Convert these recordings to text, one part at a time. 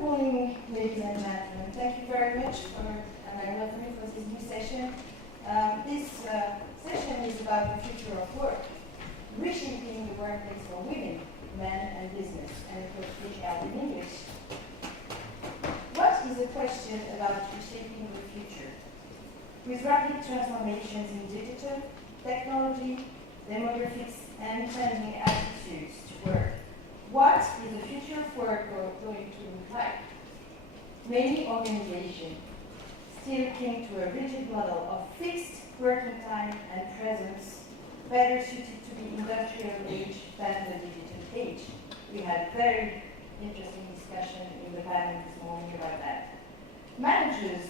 Good morning, ladies and gentlemen. Thank you very much for welcoming me for this new session. This session is about the future of work, reshaping the workplace for women, men, and business, and it out in English. What is the question about reshaping the future? With rapid transformations in digital, technology, demographics, and changing attitudes to work, what is the future of work going to look like? Many organizations still cling to a rigid model of fixed working time and presence, better suited to the industrial age than the digital age. We had a very interesting discussion in the panel this morning about that. Managers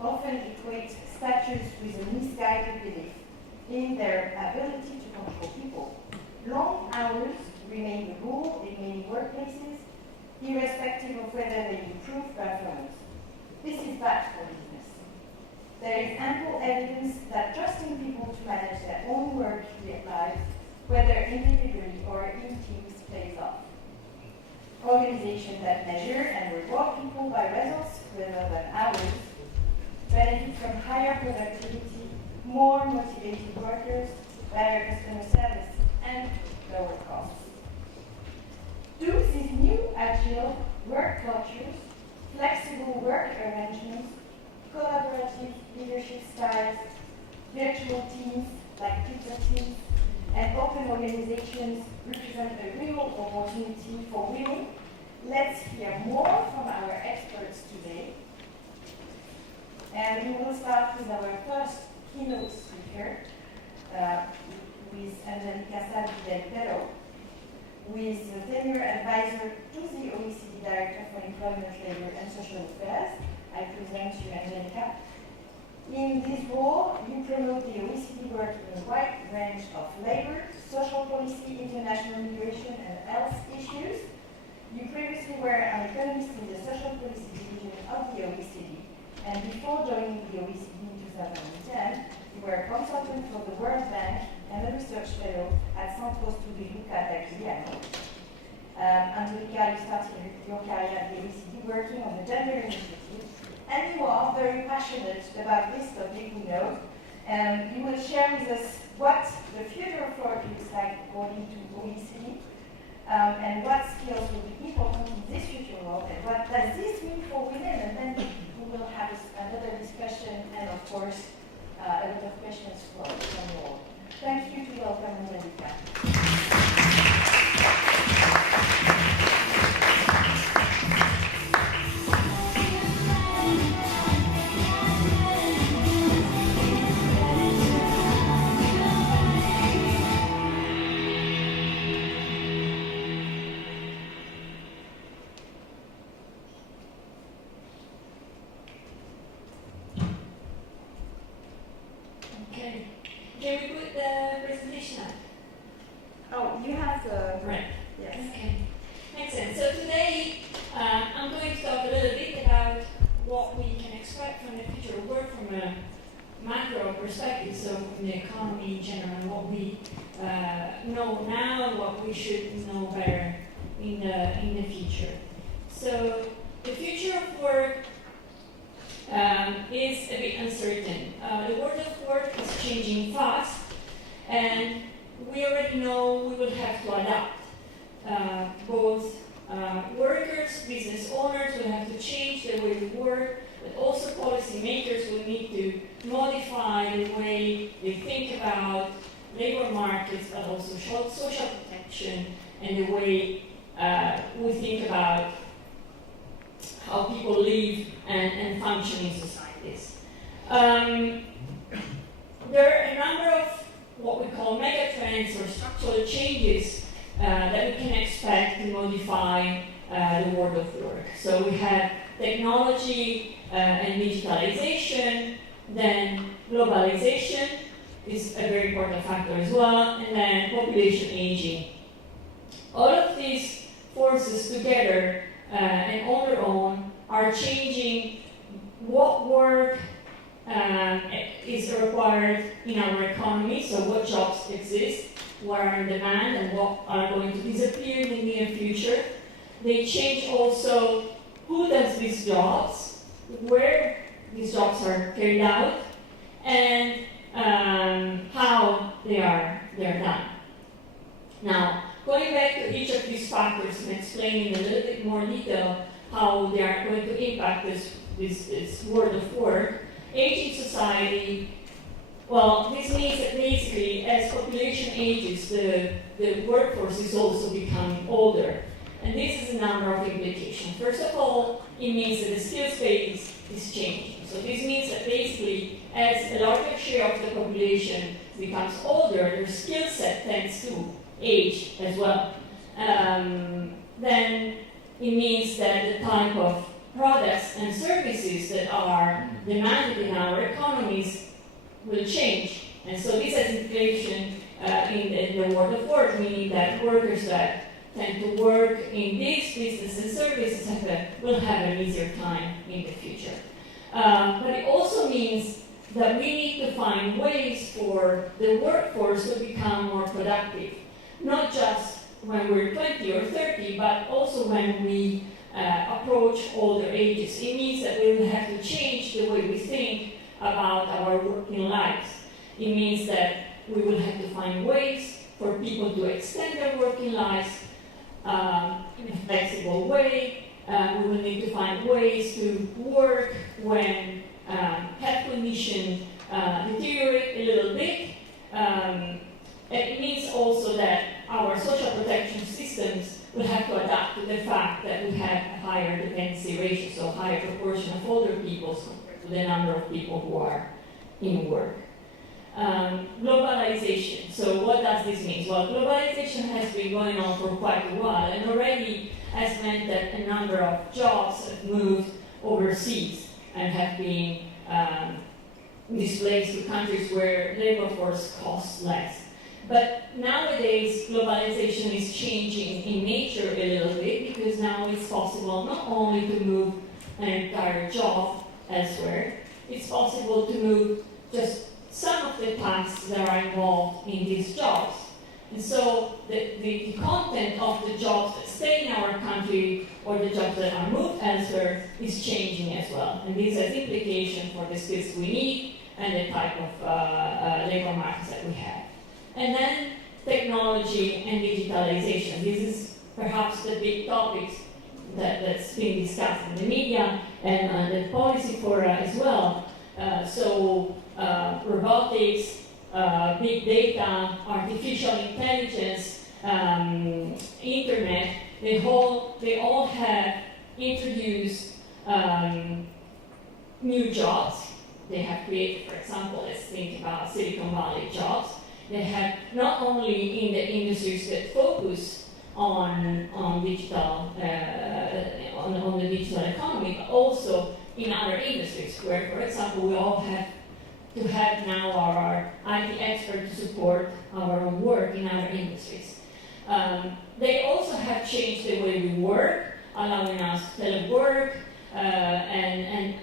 often equate status with a misguided belief in their ability to control people. Long hours remain the rule in many workplaces, irrespective of whether they improve performance. This is bad for business. There is ample evidence that trusting people to manage their own work lives, whether individually or in teams, pays off. Organizations that measure and reward people by results rather than hours benefit from higher productivity, more motivated workers, better customer service, and lower costs. Do these new agile work cultures, flexible work arrangements, collaborative leadership styles, virtual teams like pizza teams, and open organizations represent a real opportunity for women? Let's hear more from our experts today. And we will start with our first keynote speaker, with Angelica Salvi, who is a senior advisor to the OECD Director for Employment, Labor and Social Affairs. I present you, Angelica. In this role, you promote the OECD work in a wide range of labor, social policy, international migration, and health issues. You previously were an economist in the social policy division of the OECD, and before joining the OECD in 2010, you were a consultant for the World Bank and a research fellow at Centro Studi Luca d'Aquileano. Angelica, you started your career at the OECD working on the Gender Initiative, and you are very passionate about this topic, we know. You will share with us what the future of work looks like according to OECD, and what skills will be important in this future world, and what does this mean for women, and then we will have another discussion, and of course, a lot of questions from you all. Thank you to welcome Angelica. Okay. Can we put the presentation up? Oh, you have the... Right. Yes. Okay. Excellent. So today, I'm going to talk a little bit about what we can expect from the future of work from a macro perspective, so from the economy in general, what we know now and what we should know better in the future. So the future of work is a bit uncertain. The world of work is changing fast, and we already know we will have to adapt. Both workers, business owners will have to change the way we work, but also policymakers will need to modify the way they think about labor markets, but also social protection, and the way we think about how people live and function in societies. There are a number of what we call megatrends or structural changes that we can expect to modify the world of work. So we have technology and digitalization, then globalization is a very important factor as well, and then population aging. All of these forces together and on their own are changing what work is required in our economy, so what jobs exist, what are in demand, and what are going to disappear in the near future. They change also who does these jobs, where these jobs are carried out, and how they are done. Now, going back to each of these factors and explaining in a little bit more detail how they are going to impact this world of work, aging society, well, this means that basically as population ages, the workforce is also becoming older. And this is a number of implications. First of all, it means that the skills base is changing. So this means that basically as a larger share of the population becomes older, their skill set tends to age as well. Then it means that the type of products and services that are demanded in our economies will change. And so this has implication in the world of work, meaning that workers that tend to work in these businesses and services will have an easier time in the future. But it also means that we need to find ways for the workforce to become more productive, not just when we're 20 or 30, but also when we approach older ages. It means that we will have to change the way we think about our working lives. It means that we will have to find ways for people to extend their working lives in a flexible way. We will need to find ways to work when health conditions deteriorate a little bit. It means also that our social protection systems will have to adapt to the fact that we have a higher dependency ratio, so a higher proportion of older people compared to the number of people who are in work. Globalization. So what does this mean? Well, globalization has been going on for quite a while and already has meant that a number of jobs have moved overseas and have been displaced to countries where labor force costs less. But nowadays, globalization is changing in nature a little bit because now it's possible not only to move an entire job elsewhere, it's possible to move just some of the tasks that are involved in these jobs. And so the content of the jobs that stay in our country or the jobs that are moved elsewhere is changing as well. And this has implications for the skills we need and the type of labor markets that we have. And then technology and digitalization. This is perhaps the big topics that's been discussed in the media and the policy fora as well. Robotics, big data, artificial intelligence, internet, they all have introduced new jobs. They have created, for example, let's think about Silicon Valley jobs. They have not only in the industries that focus on digital, on the digital economy, but also in other industries where, for example, we all have to have now our IT expert to support our own work in other industries. They also have changed the way we work, allowing us telework, and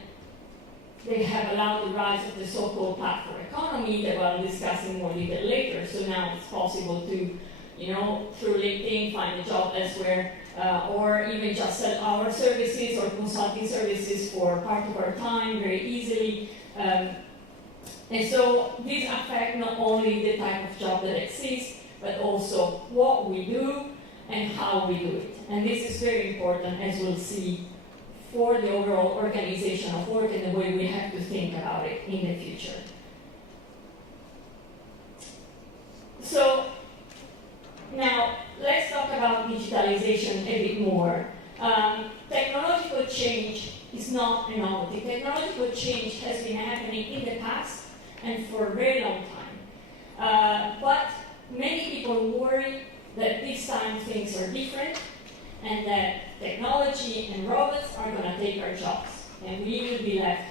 they have allowed the rise of the so-called platform economy that I'll discuss in more detail later. So now it's possible to, through LinkedIn, find a job elsewhere, or even just sell our services or consulting services for part of our time very easily. And so these affect not only the type of job that exists, but also what we do and how we do it. And this is very important, as we'll see, for the overall organization of work and the way we have to think about it in the future. So now let's talk about digitalization a bit more. Technological change is not a novelty. Technological change has been happening in the past and for a very long time. But many people worry that this time things are different and that technology and robots are going to take our jobs. And we will be left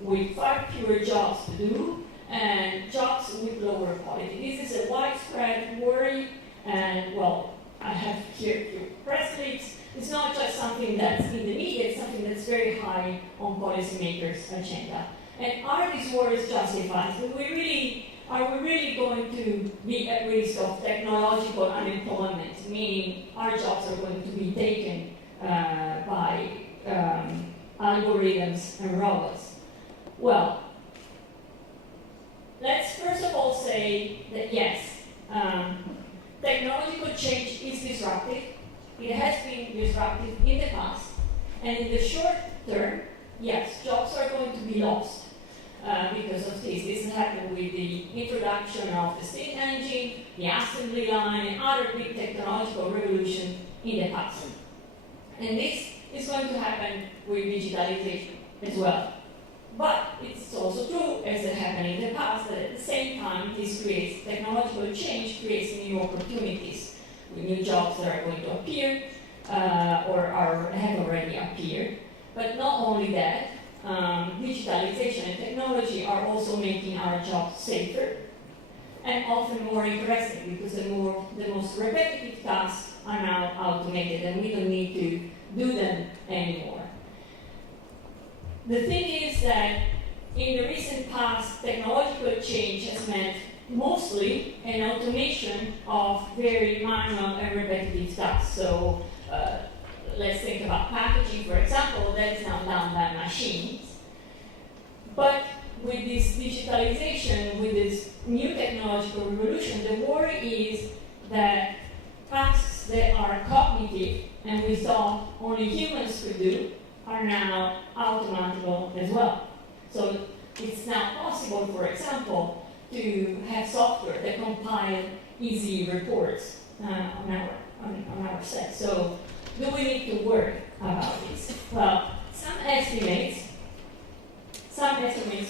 with far fewer jobs to do and jobs with lower quality. This is a widespread worry, and well, I have here a few press clips. It's not just something that's in the media, it's something that's very high on policymakers' agenda. And are these worries justified? Are we really going to be at risk of technological unemployment, meaning our jobs are going to be taken by algorithms and robots? Well, let's first of all say that yes, technological change is disruptive. It has been disruptive in the past, and in the short term, yes, jobs are going to be lost because of this. This happened with the introduction of the steam engine, the assembly line, and other big technological revolution in the past. And this is going to happen with digitalization as well. But it's also true, as it happened in the past, that at the same time, this creates technological change, creates new opportunities with new jobs that are going to appear or have already appeared. But not only that, digitalization and technology are also making our jobs safer and often more interesting because the most repetitive tasks are now automated and we don't need to do them anymore. The thing is that in the recent past, technological change has meant mostly an automation of very manual and repetitive tasks. So let's think about packaging, for example, that is now done by machines. But with this digitalization, with this new technological revolution, the worry is that tasks that are cognitive and we thought only humans could do are now automatable as well. So it's now possible, for example, to have software that compile easy reports on our set. So do we need to worry about this? Well, some estimates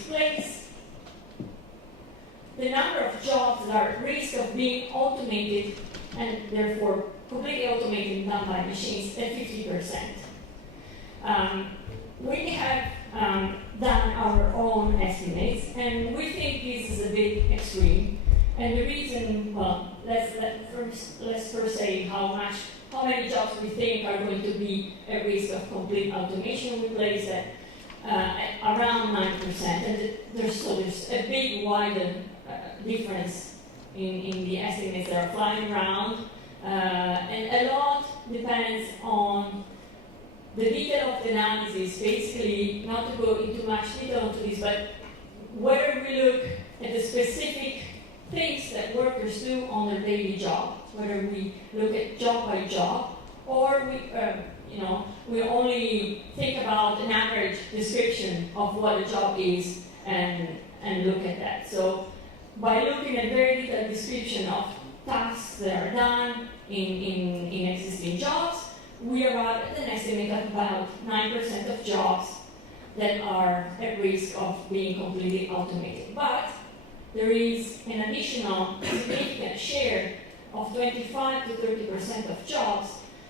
place the number of jobs that are at risk of being automated and therefore completely automated and done by machines at 50%. We have done our own estimates, and we think this is a bit extreme. And the reason, well, let's first say how many jobs we think are going to be at risk of complete automation. We place that at around 9%, and there's a big wide difference in the estimates that are flying around, and a lot depends on the detail of the analysis. Basically, not to go into much detail into this, but whether we look at the specific things that workers do on their daily job, whether we look at job by job, or we only think about an average description of what a job is and look at that. So by looking at very detailed description of tasks that are done in existing jobs, we arrive at an estimate of about 9% of jobs that are at risk of being completely automated. But there is an additional significant share of 25 to 30% of jobs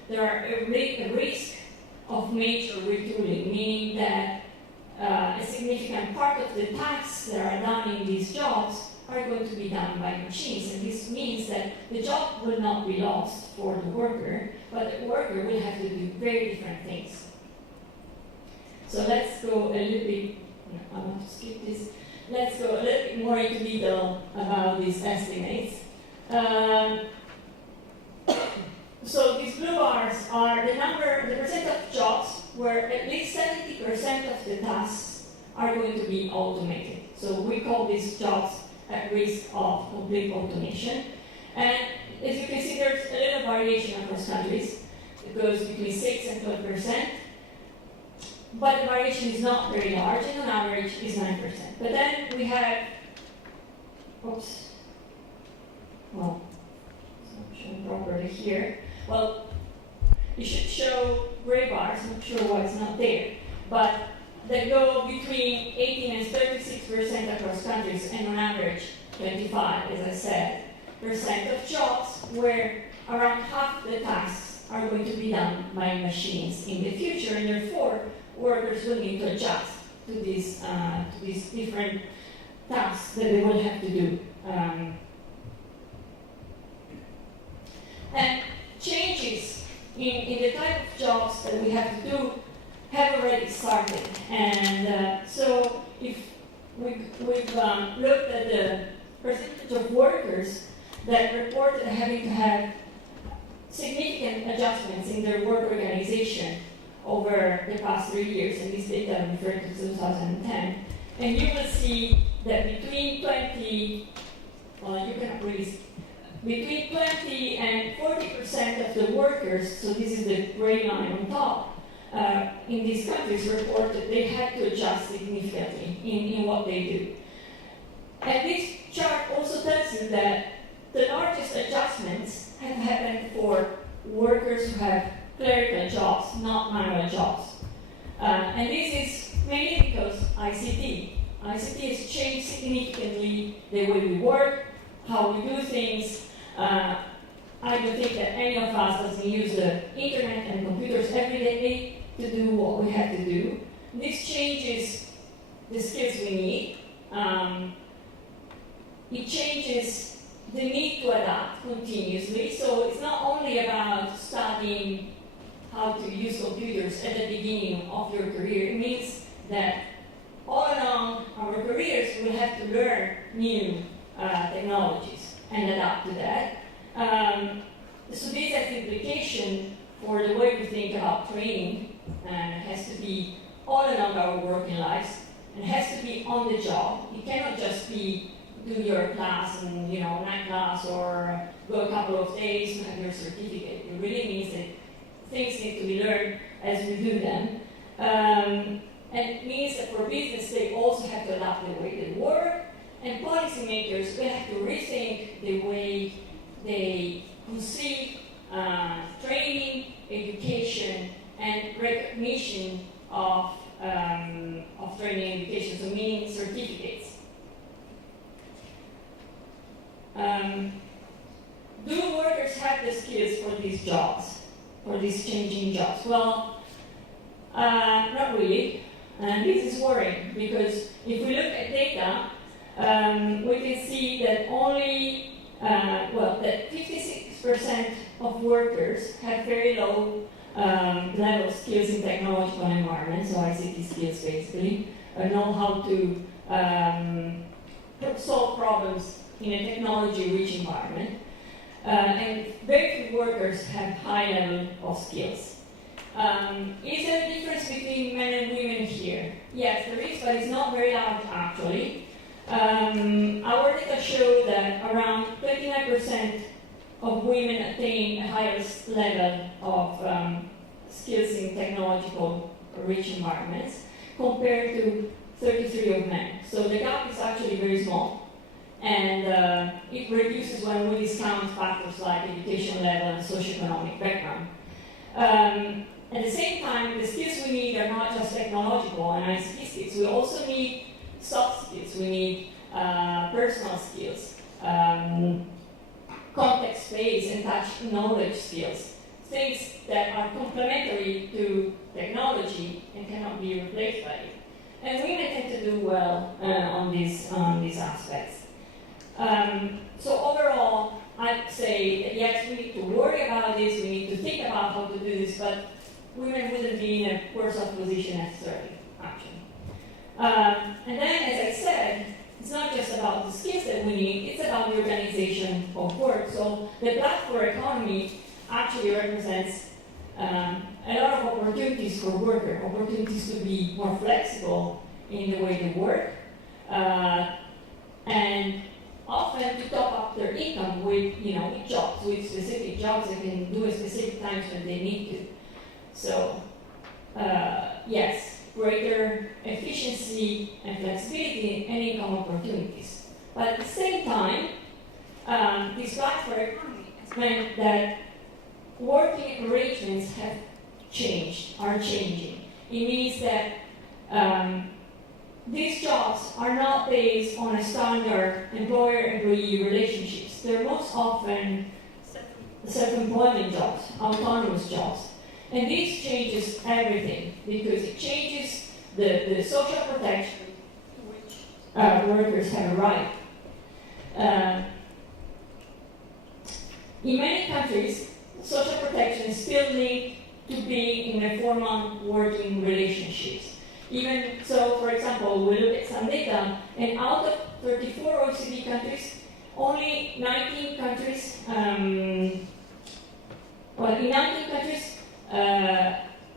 that are at risk of major retooling, meaning that a significant part of the tasks that are done in these jobs are going to be done by machines. And this means that the job will not be lost for the worker, but the worker will have to do very different things. So let's go a little bit, I want to skip this. Let's go a little bit more into detail about these estimates. So these blue bars are the percent of jobs where at least 70% of the tasks are going to be automated. So we call these jobs at risk of complete automation. And as you can see, there's a little variation across countries. It goes between 6 and 12%. But the variation is not very large, and on average is 9%. But then we have, it's not shown properly here. Well, it should show gray bars, I'm not sure why it's not there, but that go between 18 and 36% across countries, and on average 25, as I said, percent of jobs where around half the tasks are going to be done by machines in the future, and therefore workers will need to adjust to these different tasks that they will have to do. And changes in the type of jobs that we have to do have already started. And so if we've looked at the percentage of workers that reported having to have significant adjustments in their work organization over the the past 3 years, and this data referred to 2010, and you will see that between 20, you cannot really, between 20 and 40% of the workers, so this is the gray line on top, in these countries reported they had to adjust significantly in what they do. And this chart also tells you that the largest adjustments have happened for workers who have clerical jobs, not manual jobs. And this is mainly because ICT has changed significantly the way we work, how we do things. I don't think that any of us doesn't use the internet and computers every day to do what we have to do. This changes the skills we need. It changes the need to adapt continuously. So it's not only about studying how to use computers at the beginning of your career. It means that all along our careers, we will have to learn new technologies and adapt to that. So this has implication for the way we think about training, and it has to be all along our working lives, and it has to be on the job. It cannot just be do your class and night class or go a couple of days to have your certificate. It really means that things need to be learned as we do them. And it means that for business, they also have to adapt the way they work, and policymakers will have to rethink the way they conceive training, education, and recognition of training and education, so meaning certificates. Do workers have the skills for these jobs, for these changing jobs? Well, not really, and this is worrying because if we look at data, we can see that only, that 56% of workers have very low level skills in technological environments, so ICT skills basically, know how to solve problems in a technology-rich environment. And very few workers have high level of skills. Is there a difference between men and women here? Yes, there is, but it's not very large actually. Our data show that around 29% of women attain a higher level of skills in technological rich environments compared to 33% of men. So the gap is actually very small. And it reduces when we discount factors like education level and socioeconomic background. At the same time, the skills we need are not just technological and ICT skills. We also need soft skills. We need personal skills, context-based and touch knowledge skills, things that are complementary to technology and cannot be replaced by it. And women tend to do well on these aspects. So overall, I'd say that yes, we need to worry about this, we need to think about how to do this, but women wouldn't be in a worse off position necessarily, actually. And then, as I said, it's not just about the skills that we need, it's about the organization of work. So the platform economy actually represents a lot of opportunities for workers, opportunities to be more flexible in the way they work, and often to top up their income with, with jobs, with specific jobs they can do at specific times when they need to. So, yes, greater efficiency and flexibility and income opportunities. But at the same time, this platform economy has meant that working arrangements have changed, are changing. It means that these jobs are not based on a standard employer-employee relationships. They're most often self-employment jobs, autonomous jobs. And this changes everything because it changes the social protection to which workers have a right. In many countries, social protection is still linked to being in a formal working relationships. Even so, for example, we look at some data, and out of 34 OECD countries, only 19 countries, in 19 countries,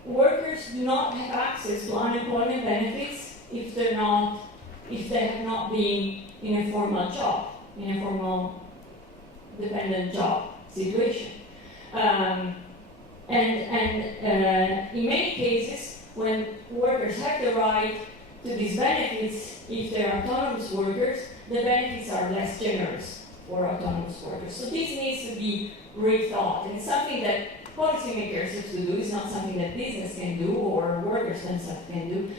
workers workers do not have access to unemployment benefits if they have not been in a formal job, in a formal dependent job situation. In many cases, when workers have the right to these benefits, if they're autonomous workers, the benefits are less generous for autonomous workers. So this needs to be rethought, and it's something that policymakers have to do. It's not something that business can do or workers themselves can do.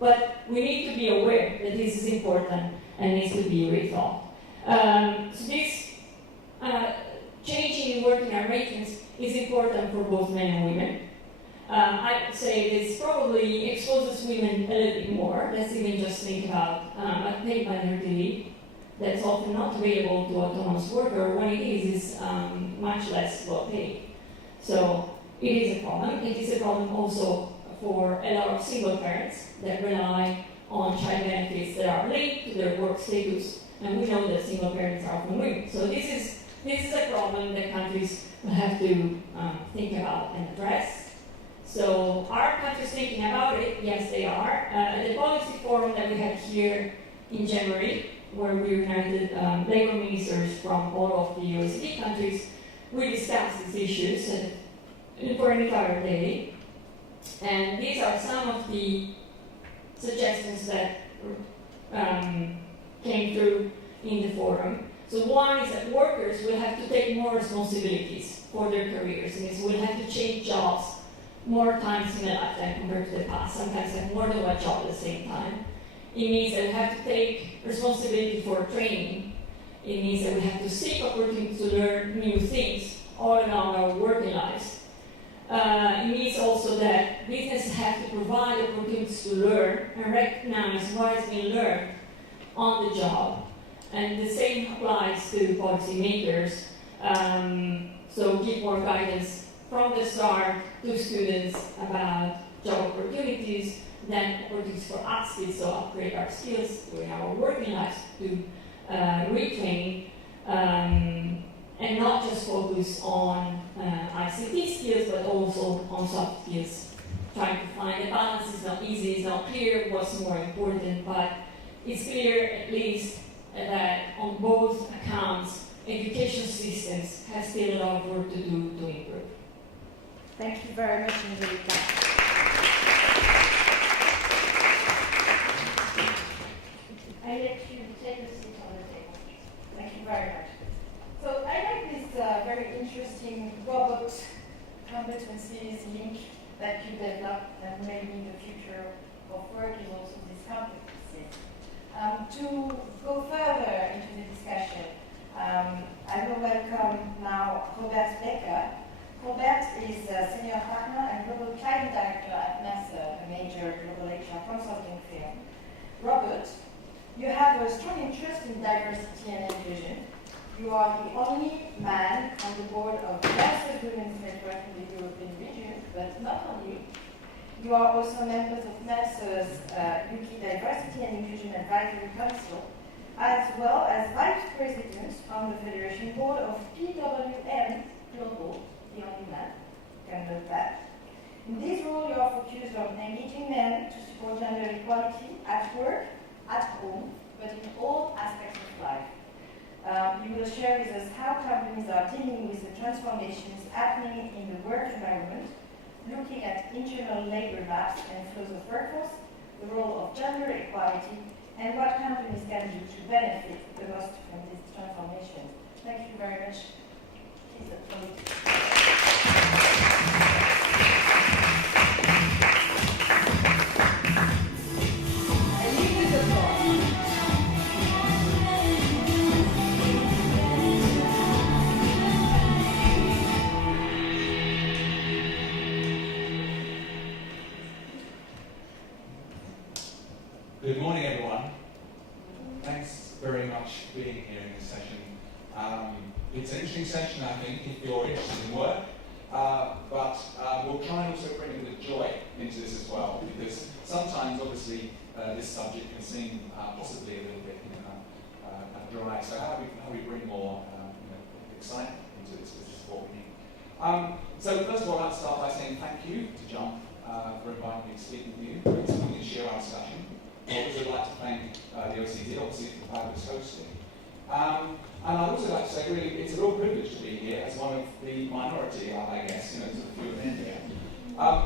But we need to be aware that this is important and needs to be rethought. So this changing in working arrangements is important for both men and women. I would say this probably exposes women a little bit more. Let's even just think about paid maternity leave that's often not available to autonomous worker. When it is much less well paid. So it is a problem. It is a problem also for a lot of single parents that rely on child benefits that are linked to their work status, and we know that single parents are often women. So this is a problem that countries will have to think about and address. So are countries thinking about it? Yes, they are. At the policy forum that we had here in January, where we united labor ministers from all of the OECD countries, we discussed these issues for an entire day. And these are some of the suggestions that came through in the forum. So one is that workers will have to take more responsibilities for their careers. And this will have to change jobs more times in a lifetime compared to the past. Sometimes have more than one job at the same time. It means that we have to take responsibility for training. It means that we have to seek opportunities to learn new things all along our working lives. It means also that businesses have to provide opportunities to learn and recognize what has been learned on the job. And the same applies to policymakers. So give more guidance from the start to students about job opportunities, then opportunities for upskills, so upgrade our skills during our working lives to retrain, and not just focus on ICT skills, but also on soft skills. Trying to find a balance is not easy, it's not clear what's more important, but it's clear at least that on both accounts, education systems have still a lot of work to do to improve. Thank you very much, Angelica. I let you take a seat on the table. Thank you very much. So I like this very interesting robot competencies link that you developed, and maybe the future of work is also these competencies. To go further into the discussion, I will welcome now Robert Becker. Robert is a senior partner and global client director at Mercer, a major global HR consulting firm. Robert, you have a strong interest in diversity and inclusion. You are the only man on the board of Mercer's Women's Network in the European region, but not only. You are also members of Mercer's UK Diversity and Inclusion Advisory Council, as well as vice president on the Federation Board of PWM Global, the only man, you can note that. In this role, you are focused on engaging men to support gender equality at work, at home, but in all aspects of life. You will share with us how companies are dealing with the transformations happening in the work environment, looking at internal labor maps and flows of workforce, the role of gender equality, and what companies can do to benefit the most from this transformation. Thank you very much. Please applaud. Good morning, everyone. Thanks very much for being here in this session. It's an interesting session, I think, if you're interested in work, but we'll try and also bring a bit of joy into this as well, because sometimes, obviously, this subject can seem possibly a little bit dry. So how do we bring more excitement into this? This is what we need. So first of all, I'd start by saying thank you to John lovely to speak with you. It's something to share our discussion. I'd also like to thank the OECD, obviously, for the fabulous hosting. And I'd also like to say, really, it's a real privilege to be here as one of the minority, I guess, there's a few of them here.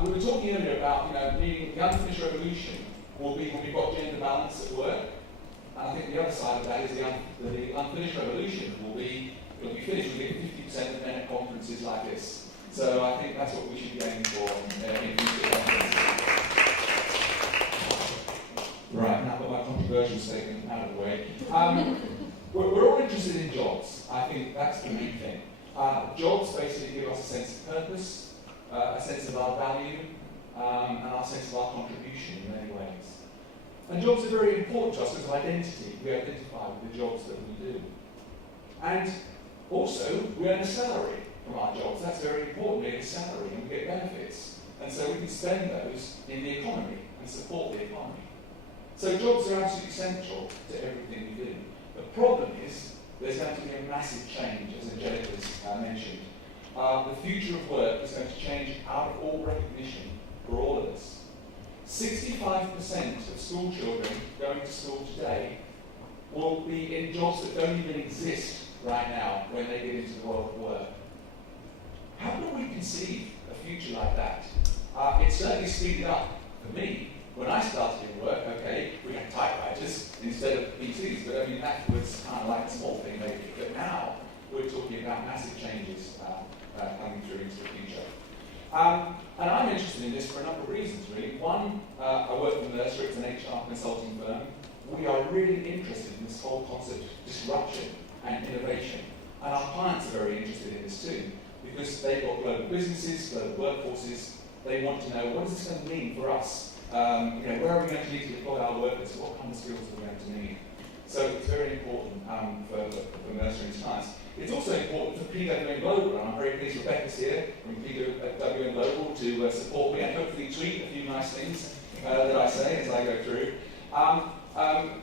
We were talking earlier about, needing the unfinished revolution will be when we've got gender balance at work. And I think the other side of that is the unfinished revolution will be, it'll be finished, we'll get 50% of men at conferences like this. So I think that's what we should be aiming for in future conferences. Right, now I've got my controversial statement out of the way. We're all interested in jobs. I think that's the main thing. Jobs basically give us a sense of purpose, a sense of our value, and our sense of our contribution in many ways. And jobs are very important to us because of identity. We identify with the jobs that we do. And also, we earn a salary from our jobs. That's very important. We earn a salary and we get benefits. And so we can spend those in the economy and support the economy. So jobs are absolutely central to everything we do. The problem is there's going to be a massive change, as Angelica's mentioned. The future of work is going to change out of all recognition for all of us. 65% of school children going to school today will be in jobs that don't even exist right now when they get into the world of work. How can we conceive a future like that? It certainly speeded up for me. When I started in work, okay, we had typewriters instead of PCs, but I mean, that was kind of like a small thing maybe. But now, we're talking about massive changes coming through into the future. And I'm interested in this for a number of reasons, really. One, I work for Mercer, it's an HR consulting firm. We are really interested in this whole concept of disruption and innovation. And our clients are very interested in this too, because they've got global businesses, global workforces. They want to know, what is this going to mean for us? Where are we going to need to deploy our workers? What kind of skills are we going to need? So it's very important for Mercer and its clients. It's also important for PWN Global, and I'm very pleased Rebecca's here from PWN Global to support me and hopefully tweet a few nice things that I say as I go through. And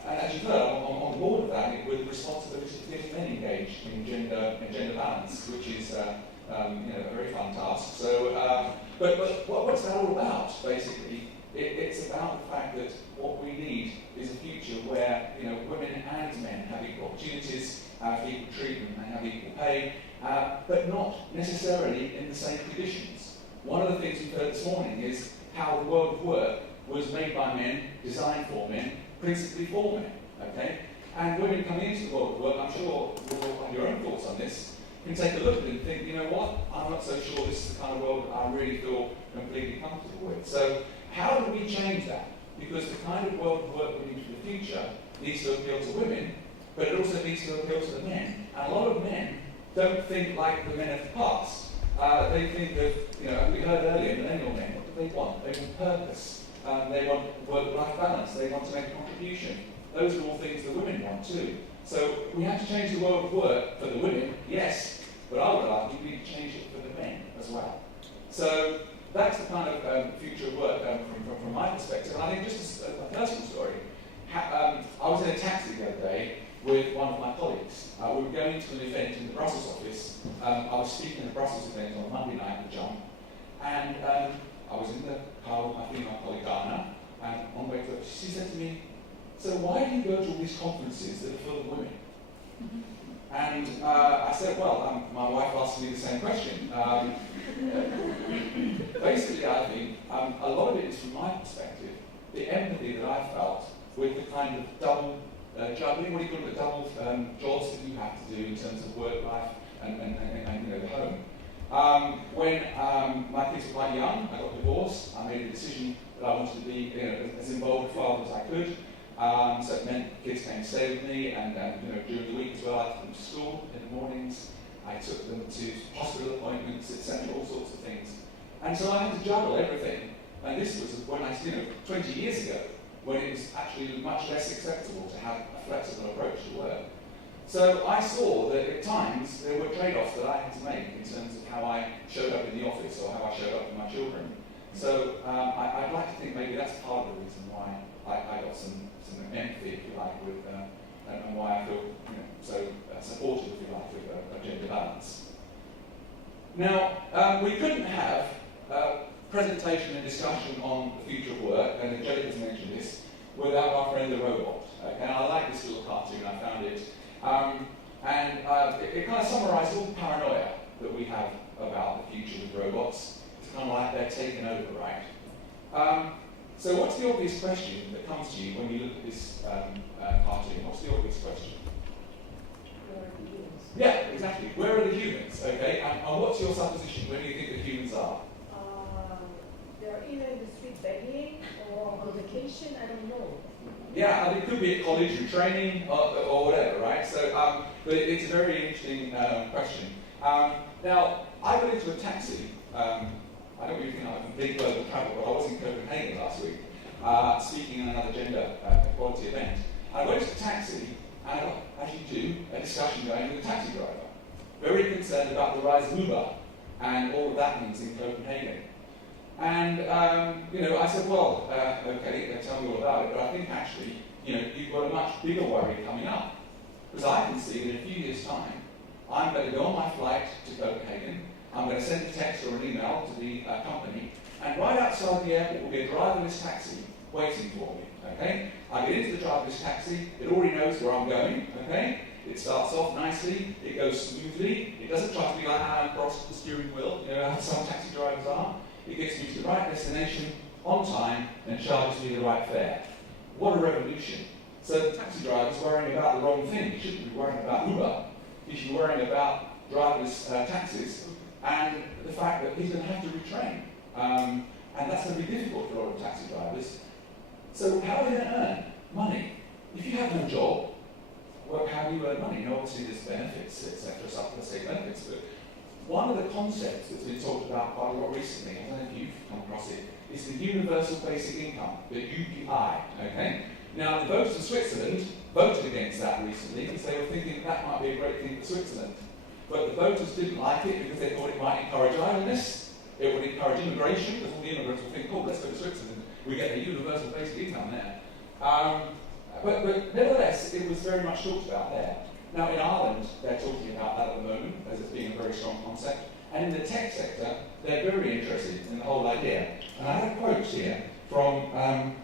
as you've heard, I'm on board with that with the responsibility to get men engaged in gender balance, which is a very fun task. So, but what's that all about, basically? It's about the fact that what we need is a future where women and men have equal opportunities, have equal treatment and have equal pay, but not necessarily in the same conditions. One of the things we've heard this morning is how the world of work was made by men, designed for men, principally for men. Okay? And women coming into the world of work, I'm sure you'll have your own thoughts on this, can take a look at it and think, you know what, I'm not so sure this is the kind of world I really feel completely comfortable with. So how do we change that? Because the kind of world of work we need for the future needs to appeal to women, but it also needs to appeal to the men. And a lot of men don't think like the men of the past. They think of, we heard earlier, millennial men, what do they want? They want purpose. They want work-life balance. They want to make a contribution. Those are all things the women want too. So we have to change the world of work for the women, yes, but I would argue we need to change it for the men as well. So that's the kind of future of work from my perspective. And I think just a personal story, I was in a taxi the other day with one of my colleagues. We were going to an event in the Brussels office. I was speaking at a Brussels event on Monday night with John. And I was in the car with my female colleague, Anna, and on the way to it, she said to me, so why do you go to all these conferences that are full of women? And I said, well, my wife asked me the same question. Basically, I think a lot of it is from my perspective, the empathy that I felt with the kind of double juggling, what do you call it, the double jobs that you have to do in terms of work life and the home. When my kids were quite young, I got divorced. I made a decision that I wanted to be as involved a father as I could. So it meant kids came to stay with me, and during the week as well, I took them to school in the mornings. I took them to hospital appointments, etc., all sorts of things. And so I had to juggle everything. And this was when 20 years ago, when it was actually much less acceptable to have a flexible approach to work. So I saw that at times there were trade-offs that I had to make in terms of how I showed up in the office or how I showed up with my children. So I'd like to think maybe that's part of the reason why I got some empathy, if you like, with and why I feel so supportive, if you like, with gender balance. Now, we couldn't have presentation and discussion on the future of work, and Angelica's mentioned this, without our friend the robot. Okay, and I like this little cartoon, I found it. It kind of summarises all the paranoia that we have about the future with robots. It's kind of like they're taking over, right? So what's the obvious question that comes to you when you look at this cartoon? What's the obvious question? Where are the humans? Yeah, exactly. Where are the humans? Okay, and what's your supposition? Where do you think the humans are? They're either in the street begging or on vacation, I don't know. Yeah, and it could be at college and training or whatever, right? So, but it's a very interesting question. Now, I got into a taxi. I don't really think I'm a big global travel, but I was in Copenhagen last week, speaking in another gender equality event. I got into a taxi, and I got, as you do, a discussion going with the taxi driver. Very concerned about the rise of Uber and all that means in Copenhagen. And, I said, well, okay, tell me all about it, but I think actually, you've got a much bigger worry coming up. Because I can see that in a few years' time, I'm going to go on my flight to Copenhagen, I'm going to send a text or an email to the company, and right outside the airport will be a driverless taxi waiting for me, okay? I get into the driverless taxi, it already knows where I'm going, okay? It starts off nicely, it goes smoothly, it doesn't try to be like Alan Cross the steering wheel, how some taxi drivers are. It gets me to the right destination on time and charges me the right fare. What a revolution. So the taxi driver is worrying about the wrong thing. He shouldn't be worrying about Uber. He should be worrying about driverless taxis and the fact that he's going to have to retrain. And that's going to be difficult for a lot of taxi drivers. So how are they going to earn money? If you have no job, well, how do you earn money? Obviously there's benefits, etc., supplementary benefits, but one of the concepts that's been talked about quite a lot recently, I don't know if you've come across it, is the universal basic income, the UBI, okay? Now, the voters of Switzerland voted against that recently because they were thinking that might be a great thing for Switzerland. But the voters didn't like it because they thought it might encourage idleness, it would encourage immigration, because all the immigrants would think, oh, let's go to Switzerland, we get a universal basic income there. But nevertheless, it was very much talked about there. Now, in Ireland, they're talking about that at the moment, as it's being a very strong concept. And in the tech sector, they're very interested in the whole idea. And I have a quote here from,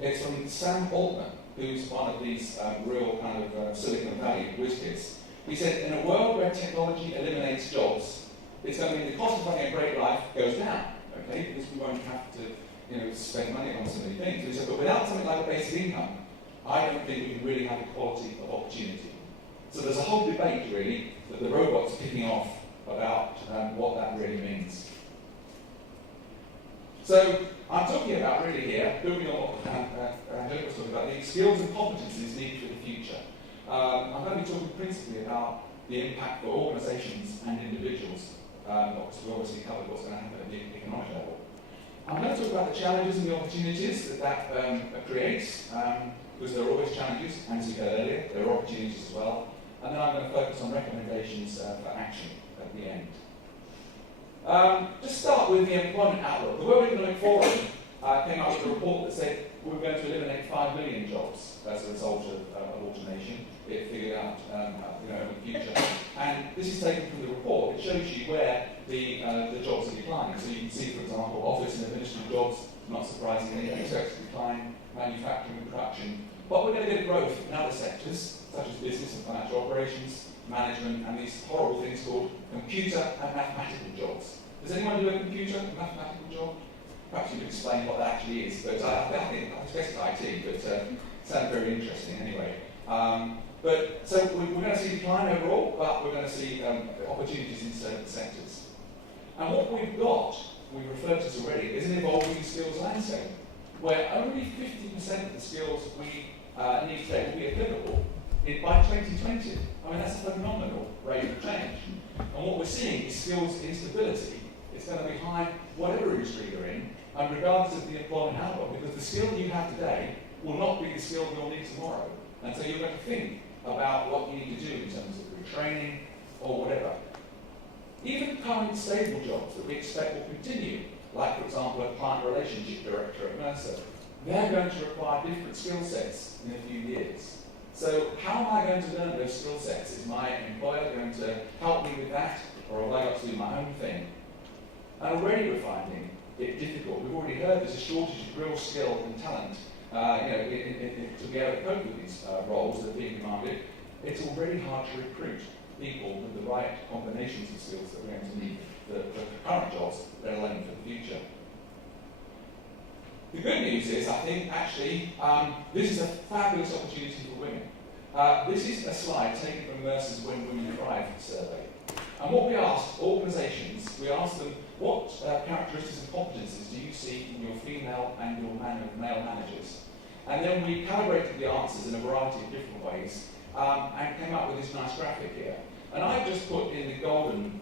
it's from Sam Altman, who's one of these real kind of Silicon Valley whiz kids. He said, in a world where technology eliminates jobs, it's going to mean the cost of having a great life goes down, okay? Because we won't have to, spend money on so many things. He said, but without something like a basic income, I don't think we can really have equality of opportunity. So there's a whole debate, really, that the robots are kicking off about what that really means. So I'm talking about, really here, building on what Angelica was talking about, the skills and competencies needed for the future. I'm going to be talking principally about the impact for organisations and individuals. Because we obviously covered what's going to happen at the economic level. I'm going to talk about the challenges and the opportunities that creates, because there are always challenges, and as you said earlier, there are opportunities as well. And then I'm going to focus on recommendations for action at the end. Just start with the employment outlook. The World Economic Forum came up with a report that said we're going to eliminate 5 million jobs as a result of automation. It figured out in the future. And this is taken from the report. It shows you where the jobs are declining. So you can see, for example, office and administrative jobs, not surprisingly, expected to decline, manufacturing and production. But we're going to get growth in other sectors, such as business and financial operations, management, and these horrible things called computer and mathematical jobs. Does anyone do a computer and mathematical job? Perhaps you could explain what that actually is, but I think I guess it's IT, but it sounds very interesting anyway. So we're going to see decline overall, but we're going to see opportunities in certain sectors. And what we've got, we referred to this already, is an evolving skills landscape, where only 50% of the skills we need today will be applicable by 2020. I mean, that's a phenomenal rate of change. And what we're seeing is skills instability. It's going to be high whatever industry you're in, and regardless of the employment outlook, because the skill you have today will not be the skill you'll need tomorrow. And so you're going to think about what you need to do in terms of retraining or whatever. Even current stable jobs that we expect will continue, like, for example, a client relationship director at Mercer, they're going to require different skill sets in a few years. So how am I going to learn those skill sets? Is my employer going to help me with that, or have I got to do my own thing? And already we're finding it difficult. We've already heard there's a shortage of real skill and talent to be able to cope with these roles that are being demanded. It's already hard to recruit people with the right combinations of skills that we're going to need for current jobs, let alone for the future. The good news is, I think, actually, this is a fabulous opportunity for women. This is a slide taken from Mercer's When Women Thrive survey. And what we asked organisations, we asked them, what characteristics and competences do you see in your female and your male managers? And then we calibrated the answers in a variety of different ways and came up with this nice graphic here. And I've just put in the golden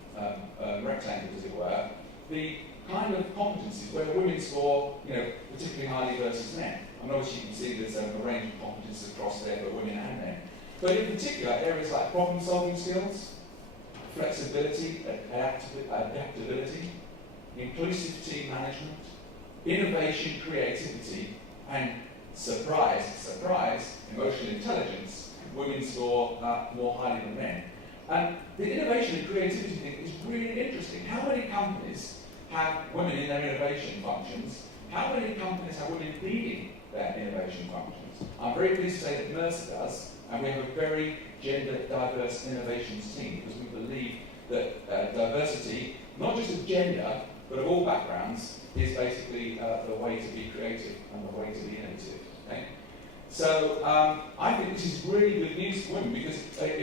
rectangle, as it were, the kind of competencies where women score, particularly highly versus men. And obviously you can see there's a range of competencies across there for women and men. But in particular, areas like problem-solving skills, flexibility, adaptability, inclusive team management, innovation, creativity, and surprise, emotional intelligence, women score more highly than men. And the innovation and creativity thing is really interesting. How many companies have women in their innovation functions? How many companies have women leading their innovation functions? I'm very pleased to say that Mercer does, and we have a very gender diverse innovations team because we believe that diversity, not just of gender, but of all backgrounds, is basically the way to be creative and the way to be innovative. Okay? So I think this is really good news for women because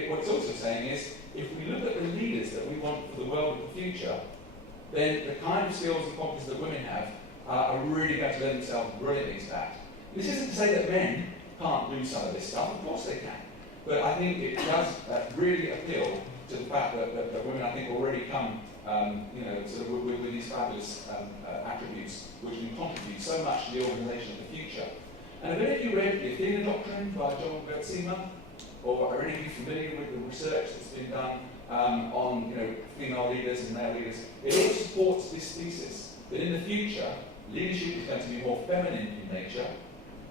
what it's also saying is if we look at the leaders that we want for the world of the future, then the kind of skills and competencies that women have are really going to lend themselves brilliantly to that. This isn't to say that men can't do some of this stuff, of course they can. But I think it does really appeal to the fact that women, I think, already come sort of with these fabulous attributes which can contribute so much to the organisation of the future. And have any of you read the Athena Doctrine by John Gertzema? Or are any of you familiar with the research that's been done on female leaders and male leaders? It all supports this thesis that in the future, leadership is going to be more feminine in nature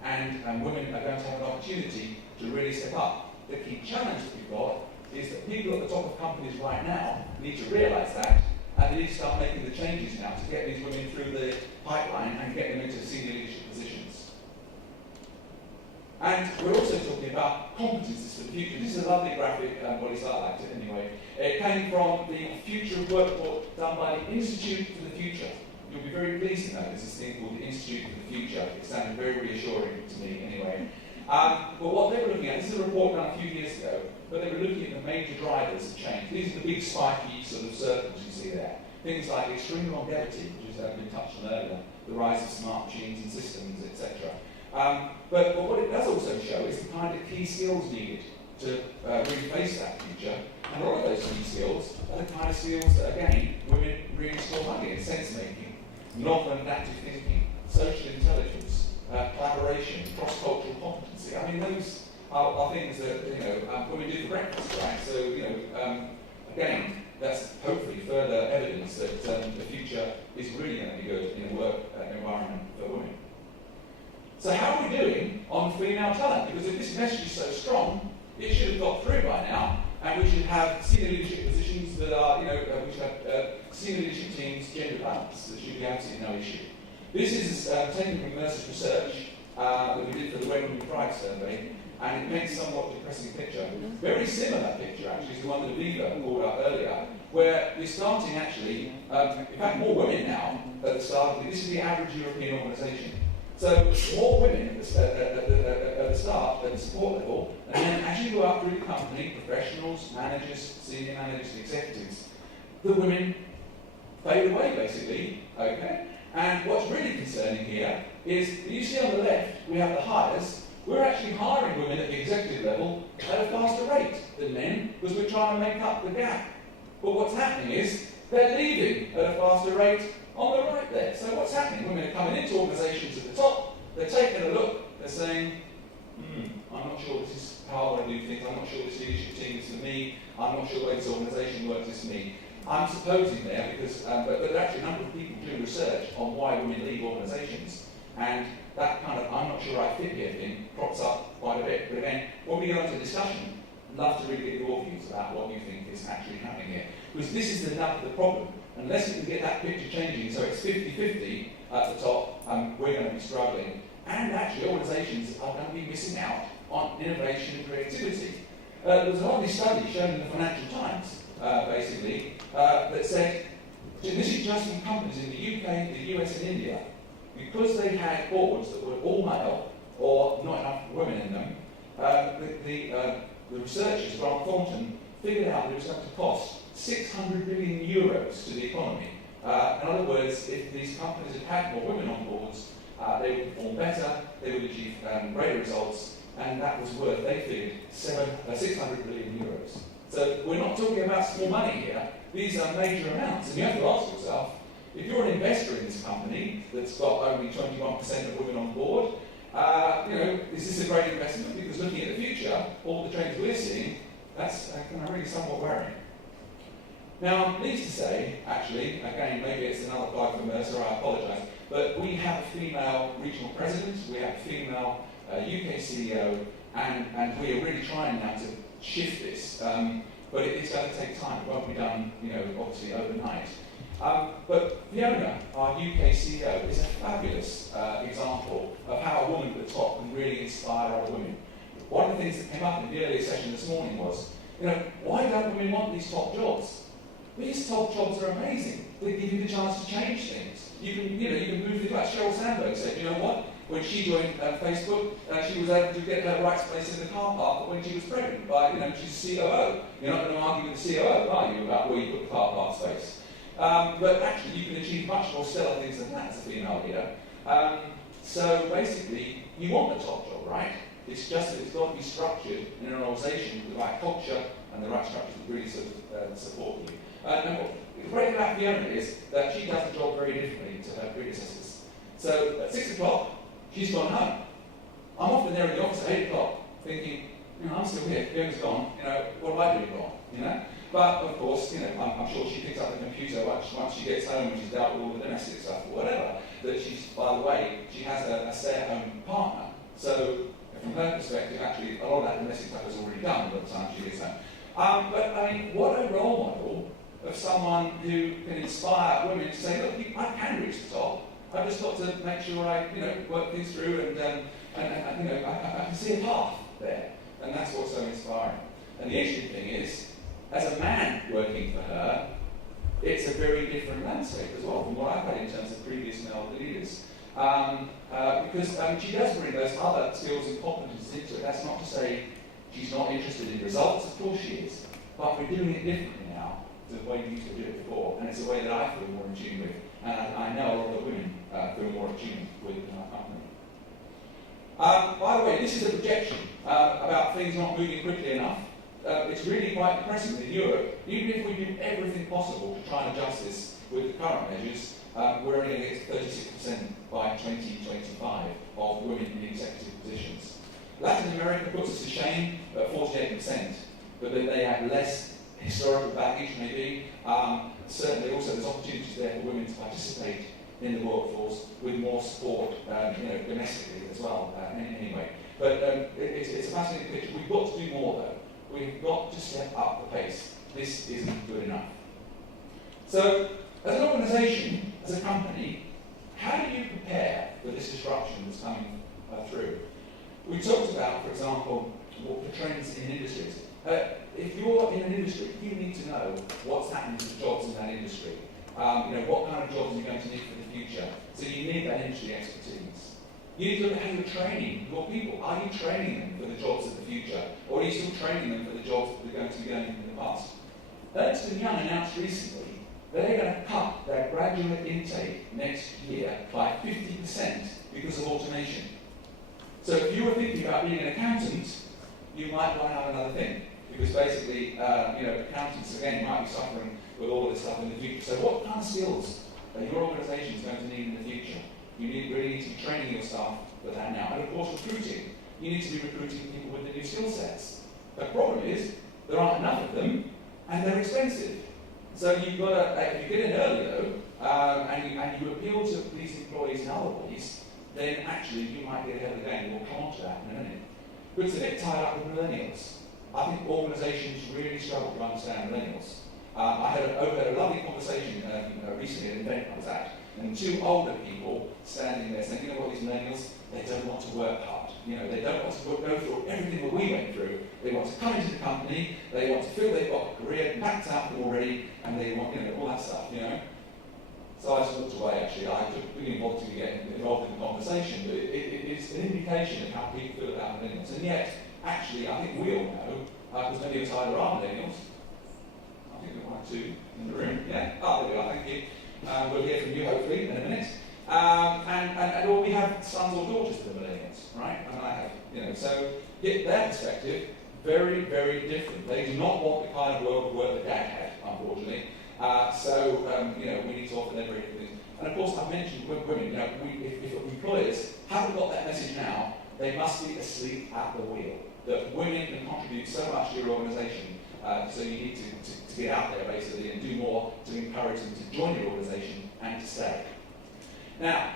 and women are going to have an opportunity to really step up. The key challenge that we've got is that people at the top of companies right now need to realise that and they need to start making the changes now to get these women through the pipeline and get them into senior leadership positions. And we're also talking about competencies for the future. This is a lovely graphic, well, at least I liked it anyway. It came from the Future of Work report done by the Institute for the Future. You'll be very pleased to know there's this thing called the Institute for the Future. It sounded very reassuring to me anyway. But what they were looking at, this is a report done a few years ago, but they were looking at the major drivers of change. These are the big spiky sort of circles you see there. Things like extreme longevity, which has been touched on earlier, the rise of smart machines and systems, etc. But what it does also show is the kind of key skills needed to really face that future. And a lot of those key skills are the kind of skills that, again, women really score highly in: sense-making, novel and adaptive thinking, social intelligence, collaboration, cross-cultural competency. I mean, those are things that women do for breakfast, right? So again, that's hopefully further evidence that the future is really going to be good in a work environment for women. So how are we doing on female talent? Because if this message is so strong, it should have got through by now, and we should have senior leadership positions that are, we should have senior leadership teams gender balanced. There should be absolutely no issue. This is taken from Mercer's research that we did for the When Women Thrive survey, and it paints a somewhat depressing picture. Very similar picture, actually, to the one that Aviva called up earlier, where you're starting actually, in fact, more women now at the start. This is the average European organisation. So more women at the start, at the support level, and then as you go up through the company, professionals, managers, senior managers, and executives, the women fade away, basically, okay? And what's really concerning here is, you see on the left, we have the hires. We're actually hiring women at the executive level at a faster rate than men, because we're trying to make up the gap. But what's happening is, they're leaving at a faster rate on the right there. So what's happening? Women are coming into organisations at the top, they're taking a look, they're saying, I'm not sure this is how I want to do things, I'm not sure this leadership team is for me, I'm not sure the way this organisation works is for me. I'm supposing there, because, but there are actually a number of people doing research on why women leave organisations, and that kind of I'm not sure I fit here thing crops up quite a bit. But again, when we go into discussion, I'd love to really get your views about what you think is actually happening here. Because this is the nub of the problem. Unless you can get that picture changing so it's 50-50, at the top, we're going to be struggling. And actually, organisations are going to be missing out on innovation and creativity. There was a lovely study shown in the Financial Times, basically, that said, this is just from companies in the UK, the US and India, because they had boards that were all male or not enough women in them, the researchers, Grant Thornton, figured out that it was going to cost 600 billion euros to the economy. In other words, if these companies had had more women on boards, they would perform better, they would achieve greater results, and that was worth, they figured, 600 billion euros. So we're not talking about small money here. These are major amounts, and you have to ask yourself, if you're an investor in this company that's got only 21% of women on board, is this a great investment? Because looking at the future, all the trends we're seeing, that's really somewhat worrying. Now, I'm pleased to say, actually, again, maybe it's another plug for Mercer, I apologise, but we have a female regional president, we have a female UK CEO, and we are really trying now to shift this. But it's going to take time. It won't be done, obviously overnight. But Fiona, our UK CEO, is a fabulous example of how a woman at the top can really inspire other women. One of the things that came up in the earlier session this morning was, why don't women want these top jobs? These top jobs are amazing. They give you the chance to change things. You can move things like Sheryl Sandberg said, you know what? When she joined Facebook, she was able to get her rights place in the car park when she was pregnant by, she's COO. You're not going to argue with the COO, are you, about where you put the car park space? But actually, you can achieve much more stellar things than that as a female leader. So basically, you want the top job, right? It's just that it's got to be structured in an organisation with the right culture and the right structures that really support you. And the great thing about Fiona is that she does the job very differently to her predecessors. So at 6 o'clock, she's gone home. I'm often there in the office at 8 o'clock thinking, I'm still here, Fiona's gone, what am I doing wrong, But of course, I'm sure she picks up the computer once she gets home and she's dealt with all the domestic stuff or whatever, that by the way, she has a stay-at-home partner. So from her perspective, actually, a lot of that domestic stuff is already done by the time she gets home. But what a role model of someone who can inspire women to say, look, I can reach the top. I've just got to make sure I, work things through and I can see a path there. And that's what's so inspiring. And the interesting thing is, as a man working for her, it's a very different landscape as well from what I've had in terms of previous male leaders. Because she does bring those other skills and competencies into it. That's not to say she's not interested in results, of course she is. But we're doing it differently now to the way we used to do it before. And it's a way that I feel more in tune with. And I know a lot of the women feel more in tune with in our company. By the way, this is a projection about things not moving quickly enough. It's really quite depressing in Europe. Even if we do everything possible to try and adjust this with the current measures, we're only going to get to 36% by 2025 of women in executive positions. Latin America puts us to shame at 48%, but then they have less historical baggage, maybe. Certainly, also there's opportunities there for women to participate in the workforce with more support, domestically as well. Anyway, but it's a fascinating picture. We've got to do more, though. We've got to step up the pace. This isn't good enough. So, as an organisation, as a company, how do you prepare for this disruption that's coming through? We talked about, for example, what the trends in industries. If you're in an industry, you need to know what's happening to the jobs in that industry. What kind of jobs are you going to need for the future? So you need that industry expertise. You need to look at how you're training your people. Are you training them for the jobs of the future? Or are you still training them for the jobs that they're going to be going in the past? Ernst & Young announced recently that they're going to cut their graduate intake next year by 50% because of automation. So if you were thinking about being an accountant, you might want to have another thing. Because basically, accountants, again, might be suffering with all this stuff in the future. So what kind of skills are your organisation is going to need in the future? You really need to be training your staff for that now. And of course, recruiting. You need to be recruiting people with the new skill sets. The problem is, there aren't enough of them, and they're expensive. So you've got to, if you get in early though, and you appeal to these employees in other ways, then actually you might get ahead of the game. We'll come on to that in a minute. But it's a bit tied up with millennials. I think organisations really struggle to understand millennials. I overheard a lovely conversation recently at an event I was at and two older people standing there saying, you know what, these millennials, they don't want to work hard. You know, they don't want to go through everything that we went through. They want to come into the company, they want to feel they've got a career mapped out for them already, and they want, you know, all that stuff, you know. So I just walked away, actually. I didn't want to get involved in the conversation, but it's an indication of how people feel about millennials. And yet, actually, I think we all know, because many of us either are millennials. I think there are 1 or 2 in the room. Yeah? Oh, there we are, thank you. We'll hear from you, hopefully, in a minute. And or we have sons or daughters that are millennials, right? And I have, you know, so get their perspective, very, very different. They do not want the kind of world of work that Dad had, unfortunately. You know, we need to offer them very different things. And of course, I've mentioned women. You know, if employers haven't got that message now, they must be asleep at the wheel. That women can contribute so much to your organisation, so you need to get out there basically and do more to encourage them to join your organisation and to stay. Now,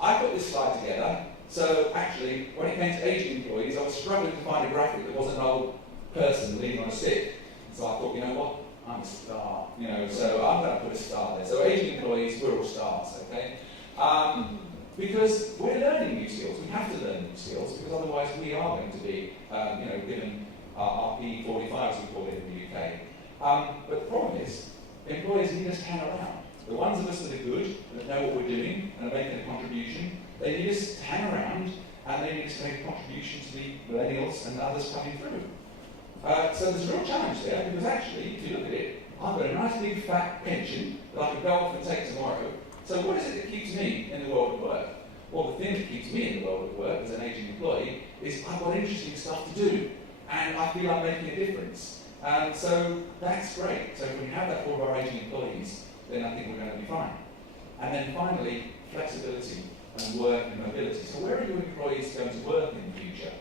I put this slide together. So actually, when it came to aging employees, I was struggling to find a graphic that wasn't an old person leaning on a stick. So I thought, you know what? I'm a star, you know, so I'm going to put a star there. So aging employees, we're all stars, okay? Because we're learning new skills. We have to learn new skills because otherwise we are going to be, you know, given our P45, as we call it in the UK. But the problem is, employers need us to hang around. The ones of us that are good, that know what we're doing and are making a contribution, they need us to hang around and they need us to make a contribution to the millennials and others coming through. So there's a real challenge there because actually, if you look at it, I've got a nice big fat pension that I can go off and take tomorrow. So what is it that keeps me in the world of work? Well, the thing that keeps me in the world of work as an aging employee is I've got interesting stuff to do and I feel I'm making a difference. So that's great. So if we have that for all of our aging employees, then I think we're going to be fine. And then finally, flexibility and work and mobility. So where are your employees going to work in the future?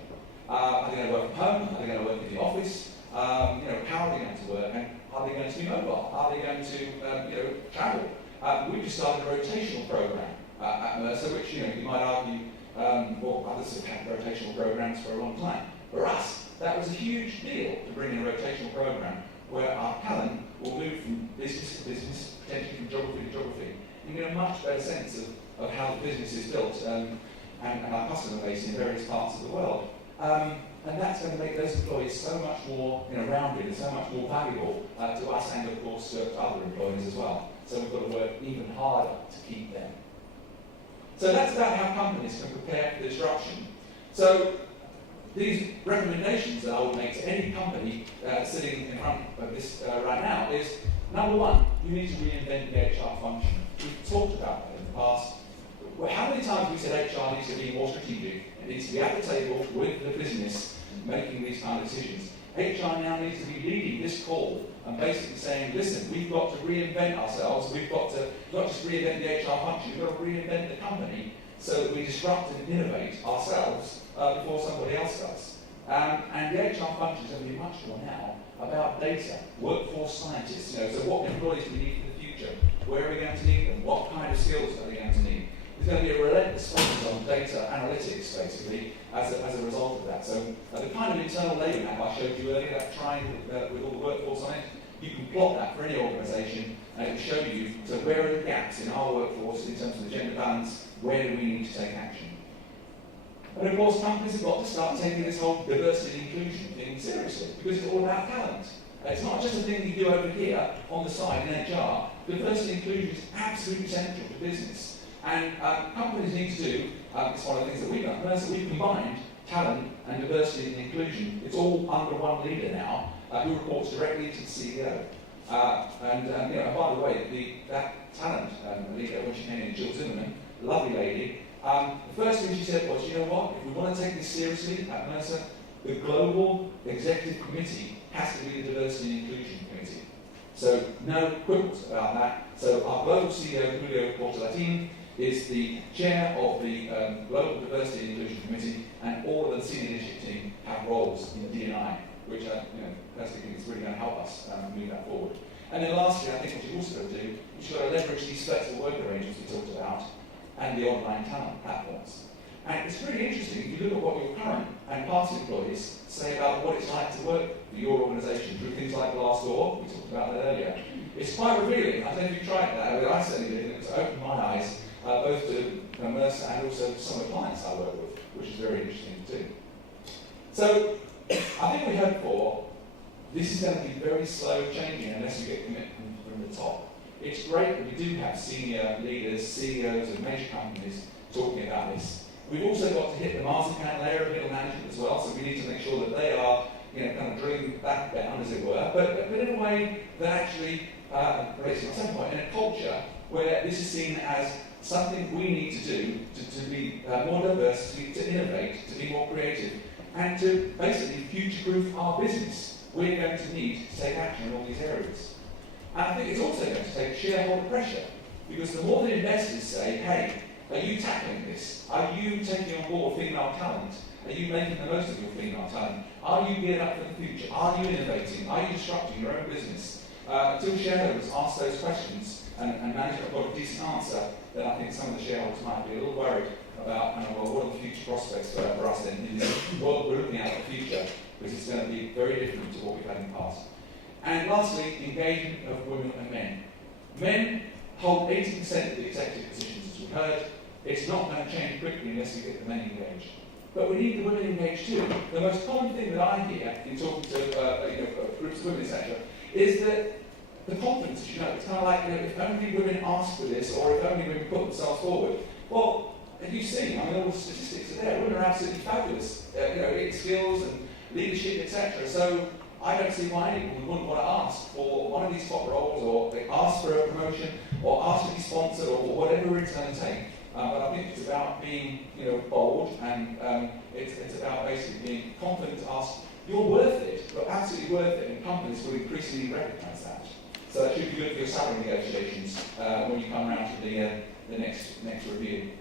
Are they going to work from home? Are they going to work in the office? You know, how are they going to work? And are they going to be mobile? Are they going to, you know, travel? We've just started a rotational program at Mercer, which, you know, you might argue, well, others have had rotational programs for a long time. For us, that was a huge deal to bring in a rotational program where our talent will move from business to business, potentially from geography to geography. You get a much better sense of how the business is built and our customer base in various parts of the world. And that's going to make those employees so much more, you know, rounded and so much more valuable to us and, of course, to other employees as well. So we've got to work even harder to keep them. So that's about how companies can prepare for disruption. So these recommendations that I would make to any company sitting in front of this right now is, number one, you need to reinvent the HR function. We've talked about that in the past. Well, how many times have we said HR needs to be more strategic? It needs to be at the table with the business making these kind of decisions. HR now needs to be leading this call and basically saying, listen, we've got to reinvent ourselves. We've got to not just reinvent the HR function, we've got to reinvent the company so that we disrupt and innovate ourselves before somebody else does. And the HR function is going to be much more now about data, workforce scientists. You know, so what employees do we need for the future? Where are we going to need them? What kind of skills are they going to need? There's going to be a relentless focus on data analytics, basically, as a result of that. So the kind of internal labour map I showed you earlier, that triangle with all the workforce on it, you can plot that for any organisation, and it will show you, so where are the gaps in our workforce in terms of the gender balance, where do we need to take action? And of course, companies have got to start taking this whole diversity and inclusion thing seriously, because it's all about talent. It's not just a thing you do over here on the side in HR. Diversity and inclusion is absolutely central to business. And companies need to do, it's one of the things that we've done, Mercer, we've combined talent and diversity and inclusion. It's all under one leader now, who reports directly to the CEO. You know, by the way, that talent leader, when she came in, Jill Zimmerman, lovely lady, the first thing she said was, you know what, if we want to take this seriously at Mercer, the Global Executive Committee has to be the Diversity and Inclusion Committee. So no quibbles about that. So our global CEO, Julio Portalatin, is the chair of the Global Diversity and Inclusion Committee, and all of the senior leadership team have roles in D&I, which I personally think is really going to help us move that forward. And then lastly, I think what you've also got to do, you've got to leverage these flexible work arrangements we talked about, and the online talent platforms. And it's really interesting if you look at what your current and past employees say about what it's like to work for your organisation through things like Glassdoor. We talked about that earlier. It's quite revealing. I don't know if you've tried that. I mean, I certainly did. It's opened my eyes both to Mercer and also some of the clients I work with, which is very interesting too. So I think we hope for this is going to be very slow changing unless you get commitment from the top. It's great that we do have senior leaders, CEOs of major companies talking about this. We've also got to hit the marzipan layer of middle management as well, so we need to make sure that they are, kind of drilling that down, as it were, but in a way that actually relates to some point, in a culture where this is seen as something we need to do to be more diverse, to innovate, to be more creative, and to basically future-proof our business. We're going to need to take action in all these areas. And I think it's also going to take shareholder pressure, because the more the investors say, hey, are you tackling this? Are you taking on board female talent? Are you making the most of your female talent? Are you geared up for the future? Are you innovating? Are you disrupting your own business? Until shareholders ask those questions and management have got a decent answer, then I think some of the shareholders might be a little worried about, well, what are the future prospects for us in this world we're looking at the future, because it's going to be very different to what we've had in the past. And lastly, engagement of women and men. Men hold 80% of the executive positions, as we've heard. It's not going to change quickly unless we get the men engaged. But we need the women engaged too. The most common thing that I hear in talking to groups of women, etc., is that the confidence, it's kind of like, if only women ask for this, or if only women put themselves forward. Well, have you seen? I mean, all the statistics are there. Women are absolutely fabulous, in skills and leadership, etc. So I don't see why anyone wouldn't want to ask for one of these top roles, or they ask for a promotion, or ask to be sponsored, or whatever it's going to take. But I think it's about being, bold, and it's about basically being confident to ask, you're worth it, you're absolutely worth it, and companies will increasingly recognise that. So that should be good for your salary negotiations when you come around to the next review.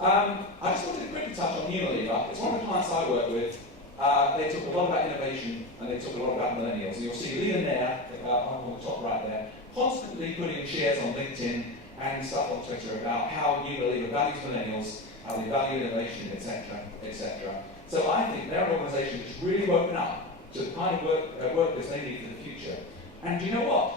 I just wanted to quickly touch on Unilever. It's one of the clients I work with. They talk a lot about innovation, and they talk a lot about millennials. And you'll see Leon there, on the top right there, constantly putting shares on LinkedIn and stuff on Twitter about how Unilever values millennials, how they value innovation, etc., etc. So I think their organisation has really woken up to the kind of workers they need for the future. And do you know what?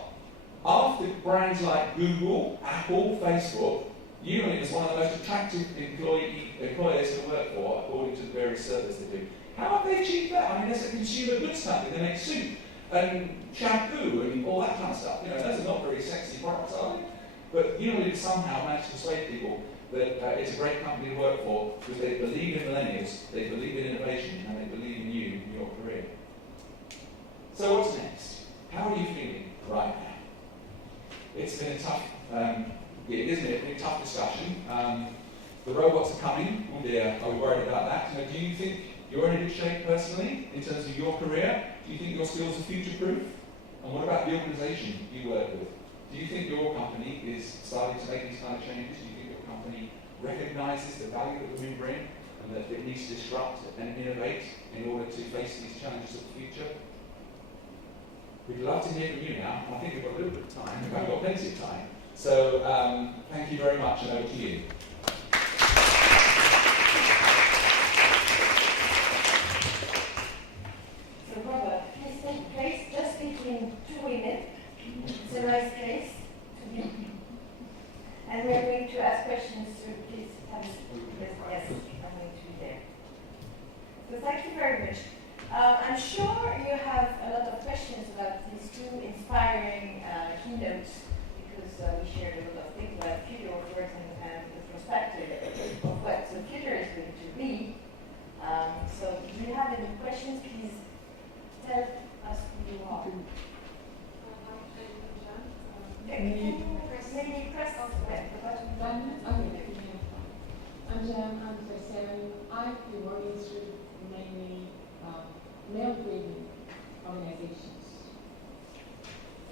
After brands like Google, Apple, Facebook, Unilever is one of the most attractive employers to work for, according to the various surveys they do. How have they achieved that? I mean, there's a consumer goods company. They make soup and shampoo and all that kind of stuff. Those are not very sexy products, are they? But Unilever somehow managed to persuade people that it's a great company to work for because they believe in millennials, they believe in innovation, and they believe in you and your career. So what's next? How are you feeling right now? It's been a tough, isn't it? A tough discussion. The robots are coming. Oh dear, are we worried about that? Do you think you're in a good shape personally in terms of your career? Do you think your skills are future-proof? And what about the organisation you work with? Do you think your company is starting to make these kind of changes? Do you think your company recognises the value that women bring and that it needs to disrupt and innovate in order to face these challenges of the future? We'd love to hear from you now. I think we've got a little bit of time. We've got plenty of time. So thank you very much, and over to you. So Robert, please take place just between two women. It's a nice place to be. And we're going to ask questions to please have yes, I'm going to be there. So thank you very much. I'm sure you have a lot of questions about these two inspiring keynotes, because we shared a lot of things about future of work and the perspective of what the future is going to be. So do you have any questions? Please tell us who you are. Maybe press the button. I'm Jan, I'm 37. I've been working through mainly male-driven organizations.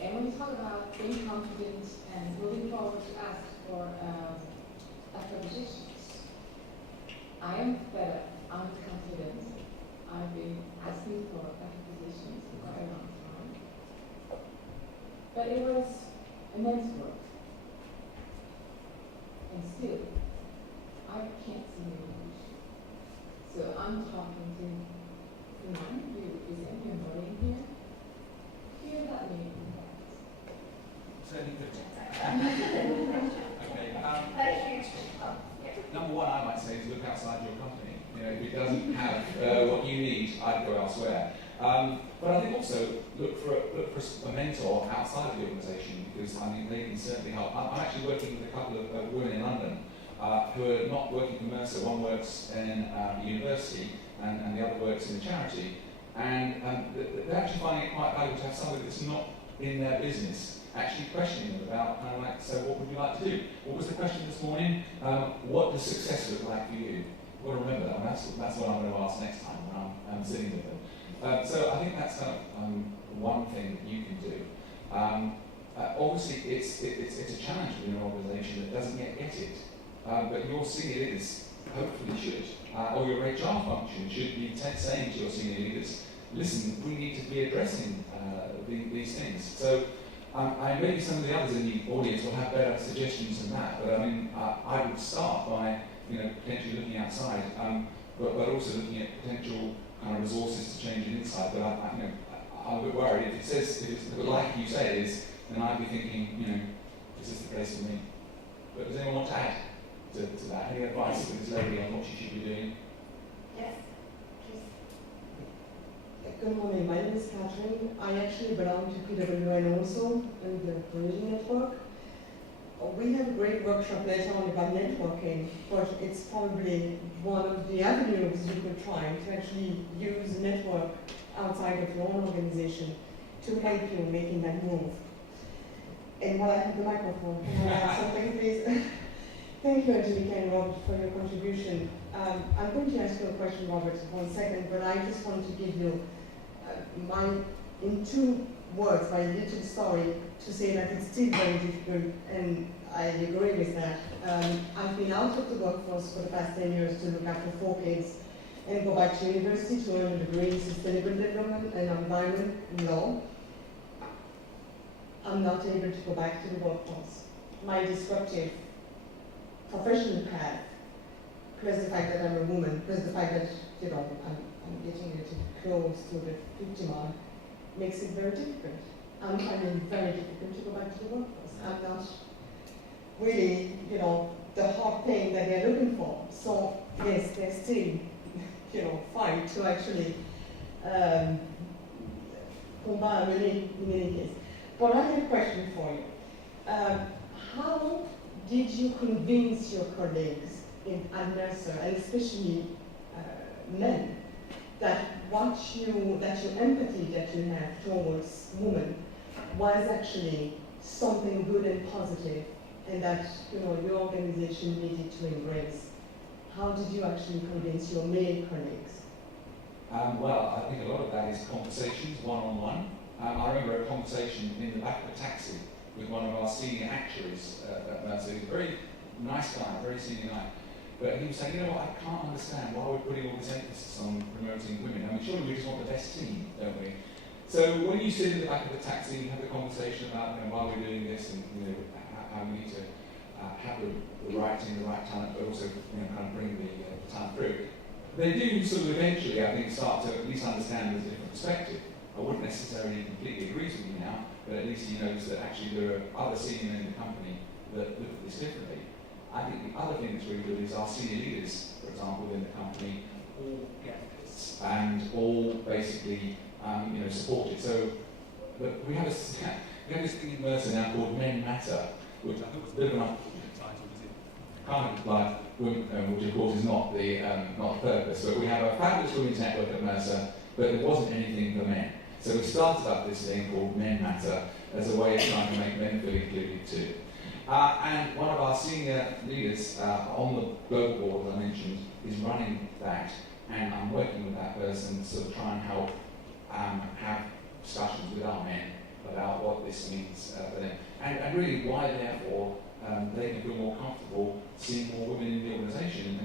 And when we talk about being confident and moving forward to ask for acquisitions, I am better, I'm confident. I've been asking for acquisitions for quite a long time. But it was immense work. And still, I can't see number one, I might say, is look outside your company. You know, if it doesn't have what you need, I'd go elsewhere. But I think also look for a mentor outside of the organisation, because I mean they can certainly help. I'm actually working with a couple of women in London who are not working for Mercer. One works in a university and the other works in a charity, and they're actually finding it quite valuable to have somebody that's not in their business actually questioning them about kind of like, so what would you like to do? What was the question this morning? What does success look like for you? You've got to remember that, and that's what I'm going to ask next time when I'm sitting with them. So I think that's kind of one thing that you can do. Obviously, it's a challenge within an organisation that doesn't yet get it, but your senior leaders hopefully should, or your HR function should be saying to your senior leaders, listen, we need to be addressing these things. So maybe some of the others in the audience will have better suggestions than that, but I mean, I would start by potentially looking outside, but also looking at potential kind of resources to change it inside. But I'm a bit worried if it's like you say it is, then I'd be thinking, is this the place for me? But does anyone want to add to that? Any advice for this lady on what she should be doing? Yes, please. Good morning, my name is Catherine. I actually belong to PWN also, in the provision network. We have a great workshop later on about networking, but it's probably one of the avenues you could try to actually use a network outside of your own organization to help you making that move. And while I have the microphone, can I add something, please? Thank you, Angelica and Robert, for your contribution. I'm going to ask you a question, Robert, in 1 second, but I just want to give you in 2 words, my little story, to say that it's still very difficult, and I agree with that. I've been out of the workforce for the past 10 years to look after 4 kids and go back to university to earn a degree in sustainable development and environment law. I'm not able to go back to the workforce. My disruptive professional path, plus the fact that I'm a woman, plus the fact that I'm getting a little close to the 50 mark, makes it very difficult. I'm finding it very difficult to go back to the workforce. I'm not really, the hot thing that they're looking for. So yes, there's still, fight to actually combat in many cases. But I have a question for you. How did you convince your colleagues at Mercer, and especially men, that your empathy that you have towards women was actually something good and positive, and that your organization needed to embrace? How did you actually convince your male colleagues? Well, I think a lot of that is conversations, one-on-one. I remember a conversation in the back of a taxi with one of our senior actuaries at Mercer. He was a very nice guy, a very senior guy. But he was saying, I can't understand why we're putting all this emphasis on promoting women. I mean, surely we just want the best team, don't we? So when you sit in the back of the taxi and you have a conversation about why we're doing this and how we need to have the right team, the right talent, but also kind of bring the talent through, they do sort of eventually, I think, start to at least understand there's a different perspective. I wouldn't necessarily completely agree with you now, but at least he knows that actually there are other senior men in the company that look at this differently. I think the other thing that's really good is our senior leaders, for example, within the company, all get this and all basically support it. So we have this thing in Mercer now called Men Matter, which I think was a bit of an unfortunate title because it kind of like women, which of course is not the purpose. But we have a fabulous women's network at Mercer, but there wasn't anything for men. So we started up this thing called Men Matter as a way of trying to make men feel included too. And one of our senior leaders on the global board, as I mentioned, is running that, and I'm working with that person to sort of try and help have discussions with our men about what this means for them, and really why, therefore, they can feel more comfortable seeing more women in the organisation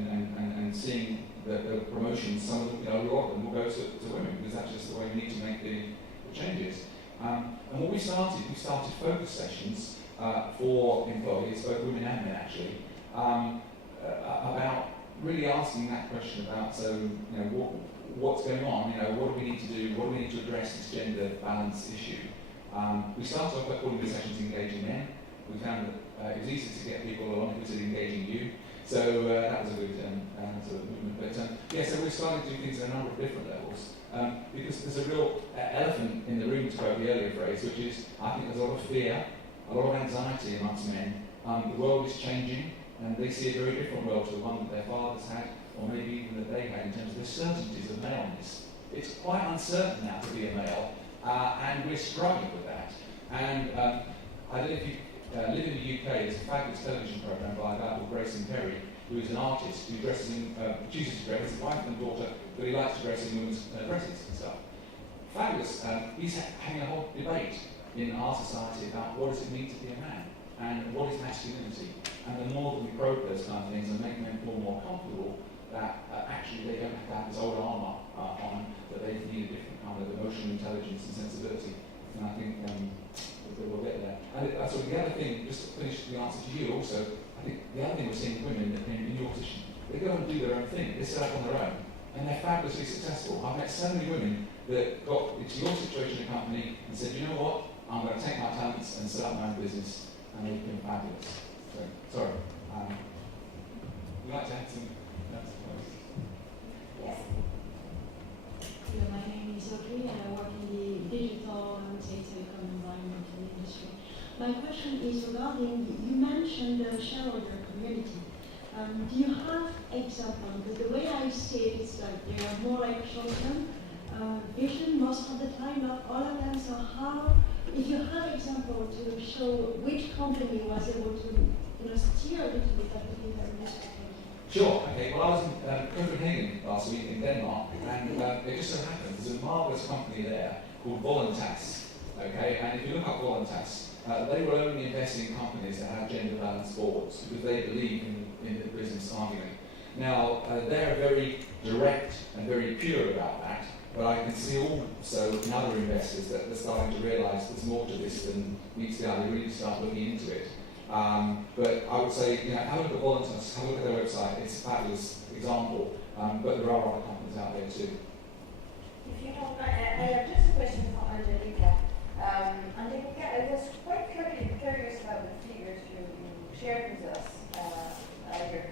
and seeing the promotions. Some of them, a lot of them will go to women because that's just the way we need to make the changes. And what we started focus sessions for employees, both women and men actually, about really asking that question about what's going on, what do we need to do, what do we need to address this gender balance issue. We started off by calling the sessions Engaging Men. We found that it was easy to get people along if we said engaging you. So that was a good sort of movement. But yeah, so we're starting to do things at a number of different levels. Because there's a real elephant in the room, to quote the earlier phrase, which is, I think there's a lot of fear, a lot of anxiety amongst men. The world is changing, and they see a very different world to the one that their fathers had, or maybe even that they had in terms of the certainties of maleness. It's quite uncertain now to be a male, and we're struggling with that. And I don't know if you live in the UK, there's a fabulous television programme by a guy called Grayson Perry, who is an artist who dresses in, chooses to dress, his wife and daughter, but he likes to dress in women's dresses and stuff. Fabulous. He's having a whole debate in our society about what does it mean to be a man, and what is masculinity. And the more that we probe those kind of things and make men feel more comfortable, that actually they don't have to have this old armour on, that they need a different kind of emotional intelligence and sensibility. And I think that we'll get there. And sort of the other thing, just to finish the answer to you also, I think the other thing we're seeing women in your position, they go and do their own thing, they set up on their own, and they're fabulously successful. I've met so many women that got into your situation in a company and said, you know what, I'm going to take my talents and set up my own business, and they've been fabulous. So, sorry. Would you like to add some? Yes. Yeah, my name is Audrey, and I work in the digital, I would say, telecom environmental industry. My question is regarding, you mentioned the shareholder community. Do you have example? Because the way I see it is like they are more like short-term vision most of the time, not all of them. So how, if you have example to show which company was able to steer a little bit of the industry? Sure, okay. Well, I was in Copenhagen last week in Denmark, and it just so happens there's a marvellous company there called Voluntas, okay? And if you look up Voluntas, they will only invest in companies that have gender-balanced boards because they believe in the business argument. Now, they're very direct and very pure about that, but I can see also in other investors that they're starting to realise there's more to this than meets the eye. They really start looking into it. But I would say, have a look at Voluntas, have a look at their website. It's a fabulous example, but there are other companies out there too. If you don't mind, I have just a question for Angelica. Angelica, I was quite curious about the figures you shared with us earlier,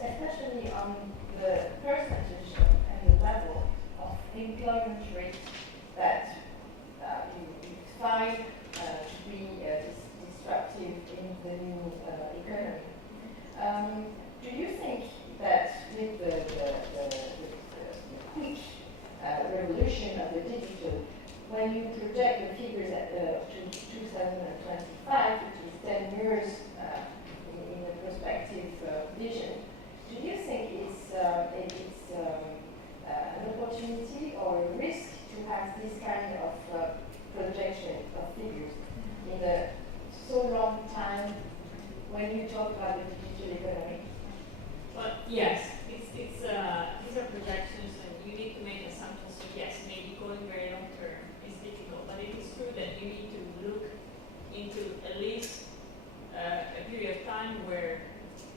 especially on the percentage and the level of employment rate that you find to be disruptive in the new economy. Do you think that with the quick revolution of the digital, when you project the figures to 2025, which is 10 years in a prospective vision, do you think it's an opportunity or a risk to have this kind of projection of figures in a so long time when you talk about the digital economy? Well, yes, these are projections, and you need to make assumptions. So yes, maybe going very long term is difficult, but it is true that you need to look into at least a period of time where,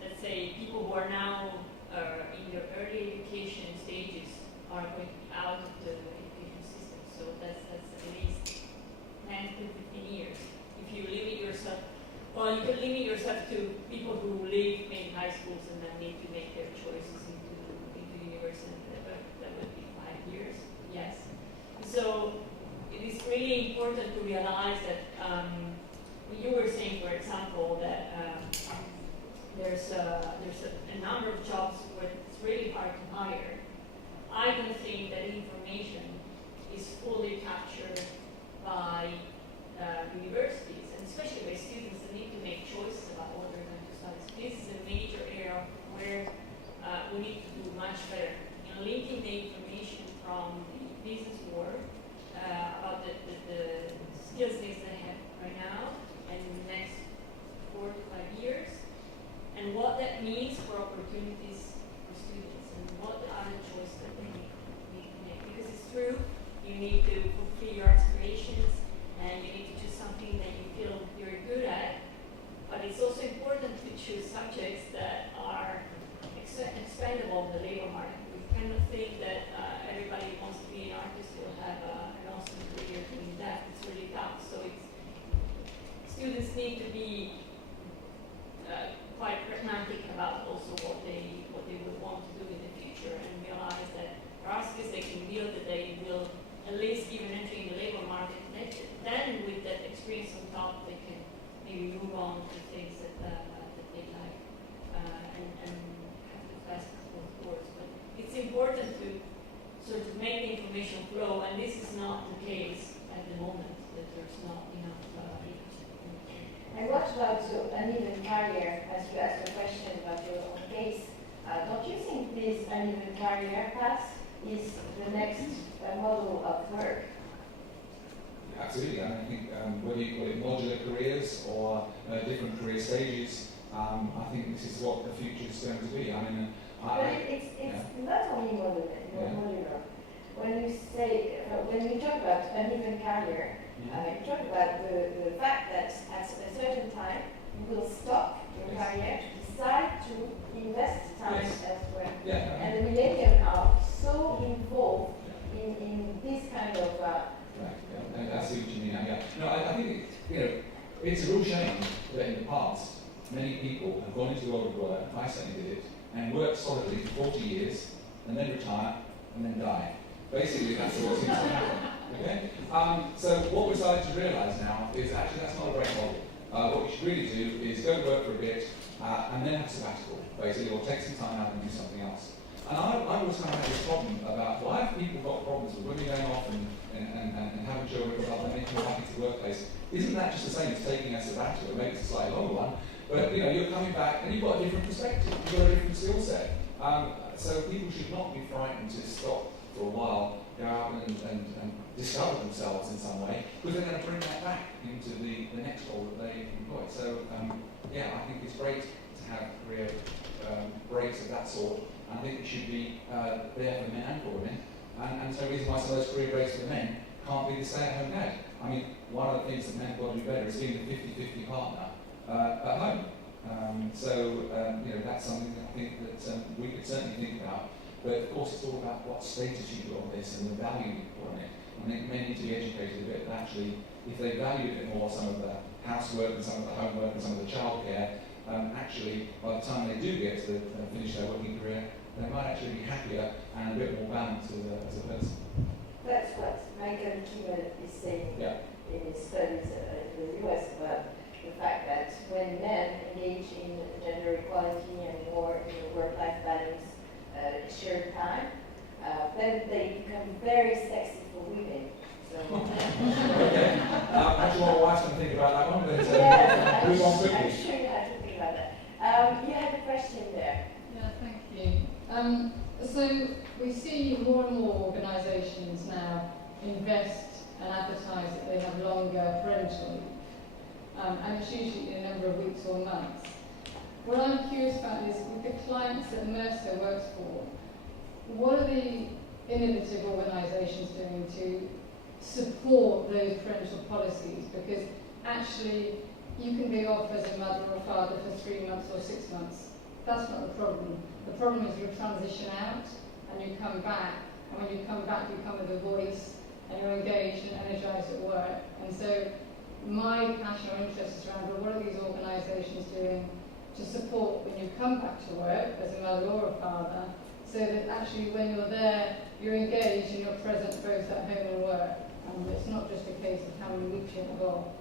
let's say, people who are now in their early education stages are going out of the education system. So that's at least 10 to 15 years. If you limit yourself, well, you could limit yourself to people who leave maybe high schools and then need to make their choices into university, but that would be 5 years, yes. So it is really important to realize that you were saying, for example, that there's a number of jobs where it's really hard to hire. I don't think that information is fully captured by universities, and especially by students that need to make choices about what they're going to study. So this is a major area where we need to do much better in linking the information from the business world about the skills needs they have right now and in the next 4 to 5 years, and what that means for opportunities for students and what are the choices that they need to make. Because it's true, you need to fulfill your aspirations and you need to choose something that you feel you're good at, but it's also important to choose subjects that are expendable in the labor market. We cannot think that everybody who wants to be an artist will have an awesome career doing that. It's really tough. So students need to be quite pragmatic about about uneven career, as you asked a question about your own case, don't you think this uneven career path is the next model of work? Absolutely, I think whether you call it modular careers or different career stages, I think this is what the future is going to be. I mean, but it's not only modular. When you talk about uneven career, you talk about the fact that at a certain time you will stop your career to decide to invest time elsewhere. And the millennials are so involved in this kind of. And I see what you mean. No, I think it's a real shame that in the past many people have gone into the world of work. I certainly did it, and worked solidly for 40 years, and then retire, and then die. Basically, that's what seems to happen. Okay. So what we're starting to realise now is actually that's not a great model. What we should really do is go to work for a bit, and then have a sabbatical, basically, or take some time out and do something else. And I always kind of had this problem about why have people got problems with women going off and having children about them making them happy to the workplace? Isn't that just the same as taking a sabbatical? It makes it a slightly longer one, but you're coming back and you've got a different perspective, you've got a different skill set. So people should not be frightened to stop for a while, go out and discover themselves in some way, because they're going to bring that back into the next role that they employ. So I think it's great to have career breaks of that sort. I think it should be there for men and for women. And so the reason why some of those career breaks for men can't be the stay-at-home dad. I mean, one of the things that men have got to do better is being the 50-50 partner at home. That's something that I think that we could certainly think about. But of course, it's all about what status you put on this and the value you put on it. I think men need to be educated a bit that actually, if they value a bit more some of the housework and some of the homework and some of the childcare, actually, by the time they do get to finish their working career, they might actually be happier and a bit more balanced as a person. That's what Michael Keynotes is saying in his studies in the US about the fact that when men engage in gender equality and more in work-life balance, shared time, then they become very sexy for women. So. Okay. I'm sure my wife's going to think about that one, but move on quickly. I'm sure you have to think about that. You had a question there. Yeah, thank you. So we see more and more organisations now invest and advertise that they have longer parental leave, and it's usually in a number of weeks or months. What I'm curious about is, with the clients that Mercer works for, what are the innovative organisations doing to support those parental policies? Because actually, you can be off as a mother or father for 3 months or 6 months. That's not the problem. The problem is you transition out and you come back, and when you come back, you come with a voice and you're engaged and energised at work. And so my passion or interest is around, well, what are these organisations doing to support when you come back to work as a mother or a father, so that actually when you're there, you're engaged and you're present both at home and work. And it's not just a case of how many weeks you're involved.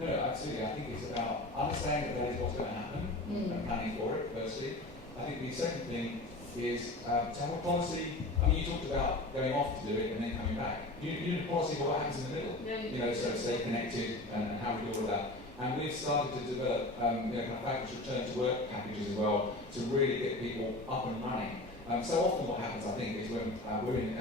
No, absolutely. I think it's about understanding that is what's going to happen and planning for it, firstly. I think the second thing is to have a policy. I mean, you talked about going off to do it and then coming back. You need a policy for what happens in the middle. So stay connected and how we deal with that. And we've started to develop kind of package return to work packages as well to really get people up and running. So often what happens, I think, is when women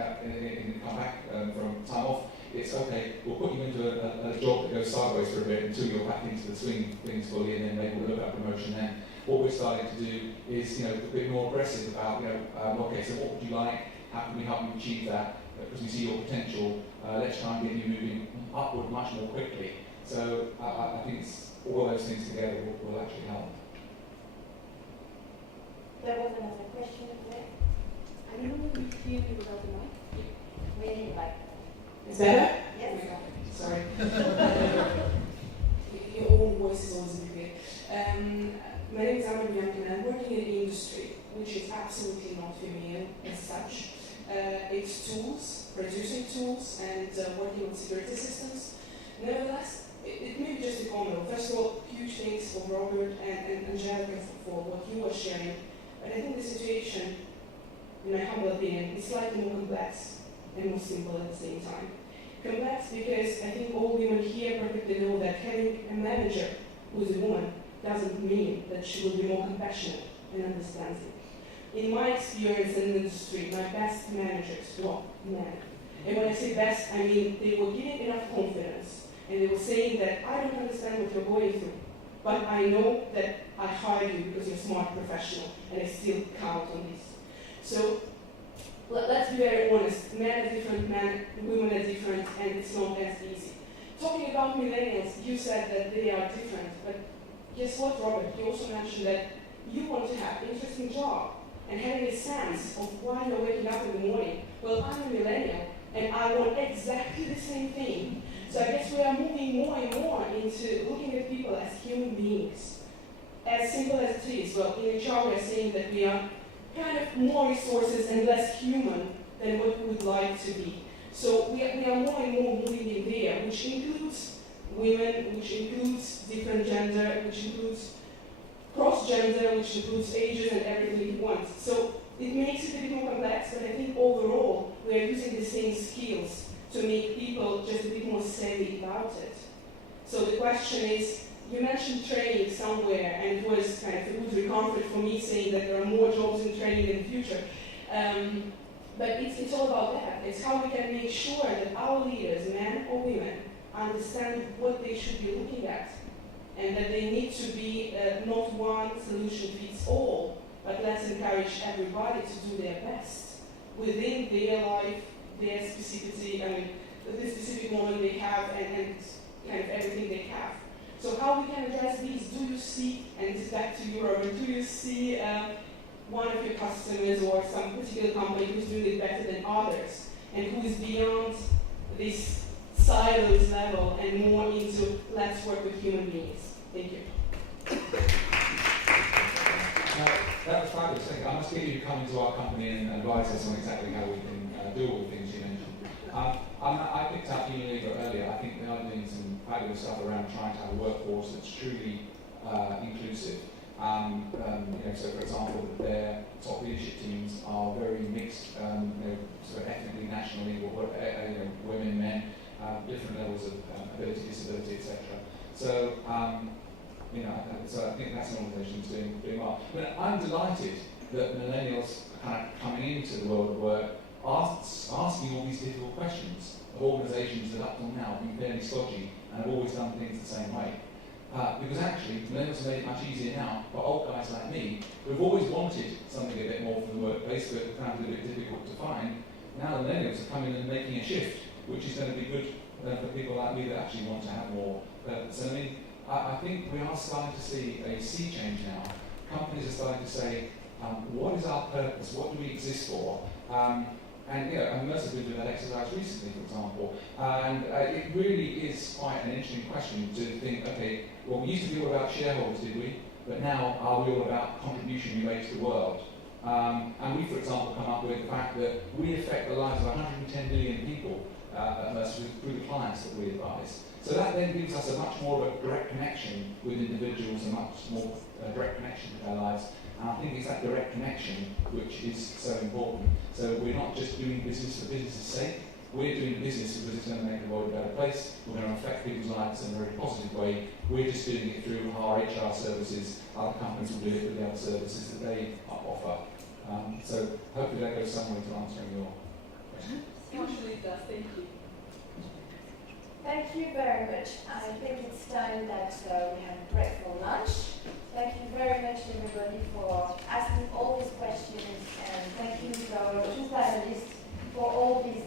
come back from time off, it's okay, we'll put you into a job that goes sideways for a bit until you're back into the swing of things fully, and then maybe we'll look at promotion then. What we're starting to do is a bit more aggressive about, okay, so what would you like? How can we help you achieve that? Because we see your potential, let's try and get you moving upward much more quickly. So I think all those things together will actually help. There was another question there. I don't know if you hear me without the mic. We need like. It's better? Yes. Oh my God, sorry. Your own voice is always good. My name is Armelle and I'm working in an industry which is absolutely not female as such. It's tools, producing tools, and working on security systems. Nevertheless, it may be just a comment. First of all, huge thanks for Robert and Angelica for what you were sharing. But I think the situation, in my humble opinion, is slightly more complex and more simple at the same time. Complex because I think all women here perfectly know that having a manager who's a woman doesn't mean that she will be more compassionate and understanding. In my experience in the industry, my best managers were men. And when I say best, I mean they were giving enough confidence and they were saying that I don't understand what you're going through, but I know that I hired you because you're a smart professional and I still count on this. So let's be very honest, men are different, women are different, and it's not as easy. Talking about millennials, you said that they are different, but guess what, Robert? You also mentioned that you want to have an interesting job and having a sense of why you're waking up in the morning. Well, I'm a millennial, and I want exactly the same thing. So I guess we are moving more and more into looking at people as human beings. As simple as it is, well, in HR we are saying that we are kind of more resources and less human than what we would like to be. So we are more and more moving in there, which includes women, which includes different gender, which includes cross-gender, which includes ages and everything you want. So it makes it a bit more complex, but I think overall we are using the same skills to make people just a bit more savvy about it. So the question is, you mentioned training somewhere, and it was kind of a good recomfort for me saying that there are more jobs in training in the future. But it's all about that. It's how we can make sure that our leaders, men or women, understand what they should be looking at, and that they need to be not one solution fits all, but let's encourage everybody to do their best within their life, their specificity, the specific moment they have, and kind of everything they have. So how we can address these? Do you see, and this is back to you, Robert, do you see one of your customers or some particular company who's doing it better than others, and who is beyond this silos level and more into let's work with human beings? Thank you. That was fabulous. I must give you to come into our company and advise us on exactly how we can do all the things you mentioned. I picked up Unilever earlier. I think they are doing some fabulous stuff around trying to have a workforce that's truly inclusive. So for example, their top leadership teams are very mixed, sort of ethnically, nationally, women, men, different levels of ability, disability, etc. So, so I think that's an organisation that's doing well. I'm delighted that millennials are kind of coming into the world of work, asking all these difficult questions of organisations that up till now have been fairly stodgy and have always done things the same way. Because actually, millennials have made it much easier now for old guys like me, who've always wanted something a bit more from the workplace, but found it a bit difficult to find. Now the millennials are coming and making a shift, which is going to be good for people like me that actually want to have more purpose. I think we are starting to see a sea change now. Companies are starting to say, what is our purpose? What do we exist for? And Mercer did that exercise recently, for example. And it really is quite an interesting question to think, okay, well, we used to be all about shareholders, did we? But now are we all about contribution we make to the world? And we, for example, come up with the fact that we affect the lives of 110 million people at Mercer through the clients that we advise. So that then gives us a much more of a direct connection with individuals, a much more direct connection with their lives. And I think it's that direct connection which is so important. So we're not just doing business for business' sake. We're doing business because it's going to make the world a better place. We're going to affect people's lives in a very positive way. We're just doing it through our HR services. Other companies will do it with the other services that they offer. So hopefully that goes some way to answering your question. Usually it does. Thank you. Thank you very much. I think it's time that we have a break for lunch. Thank you very much, everybody, for asking all these questions, and thank you to our two panelists for all these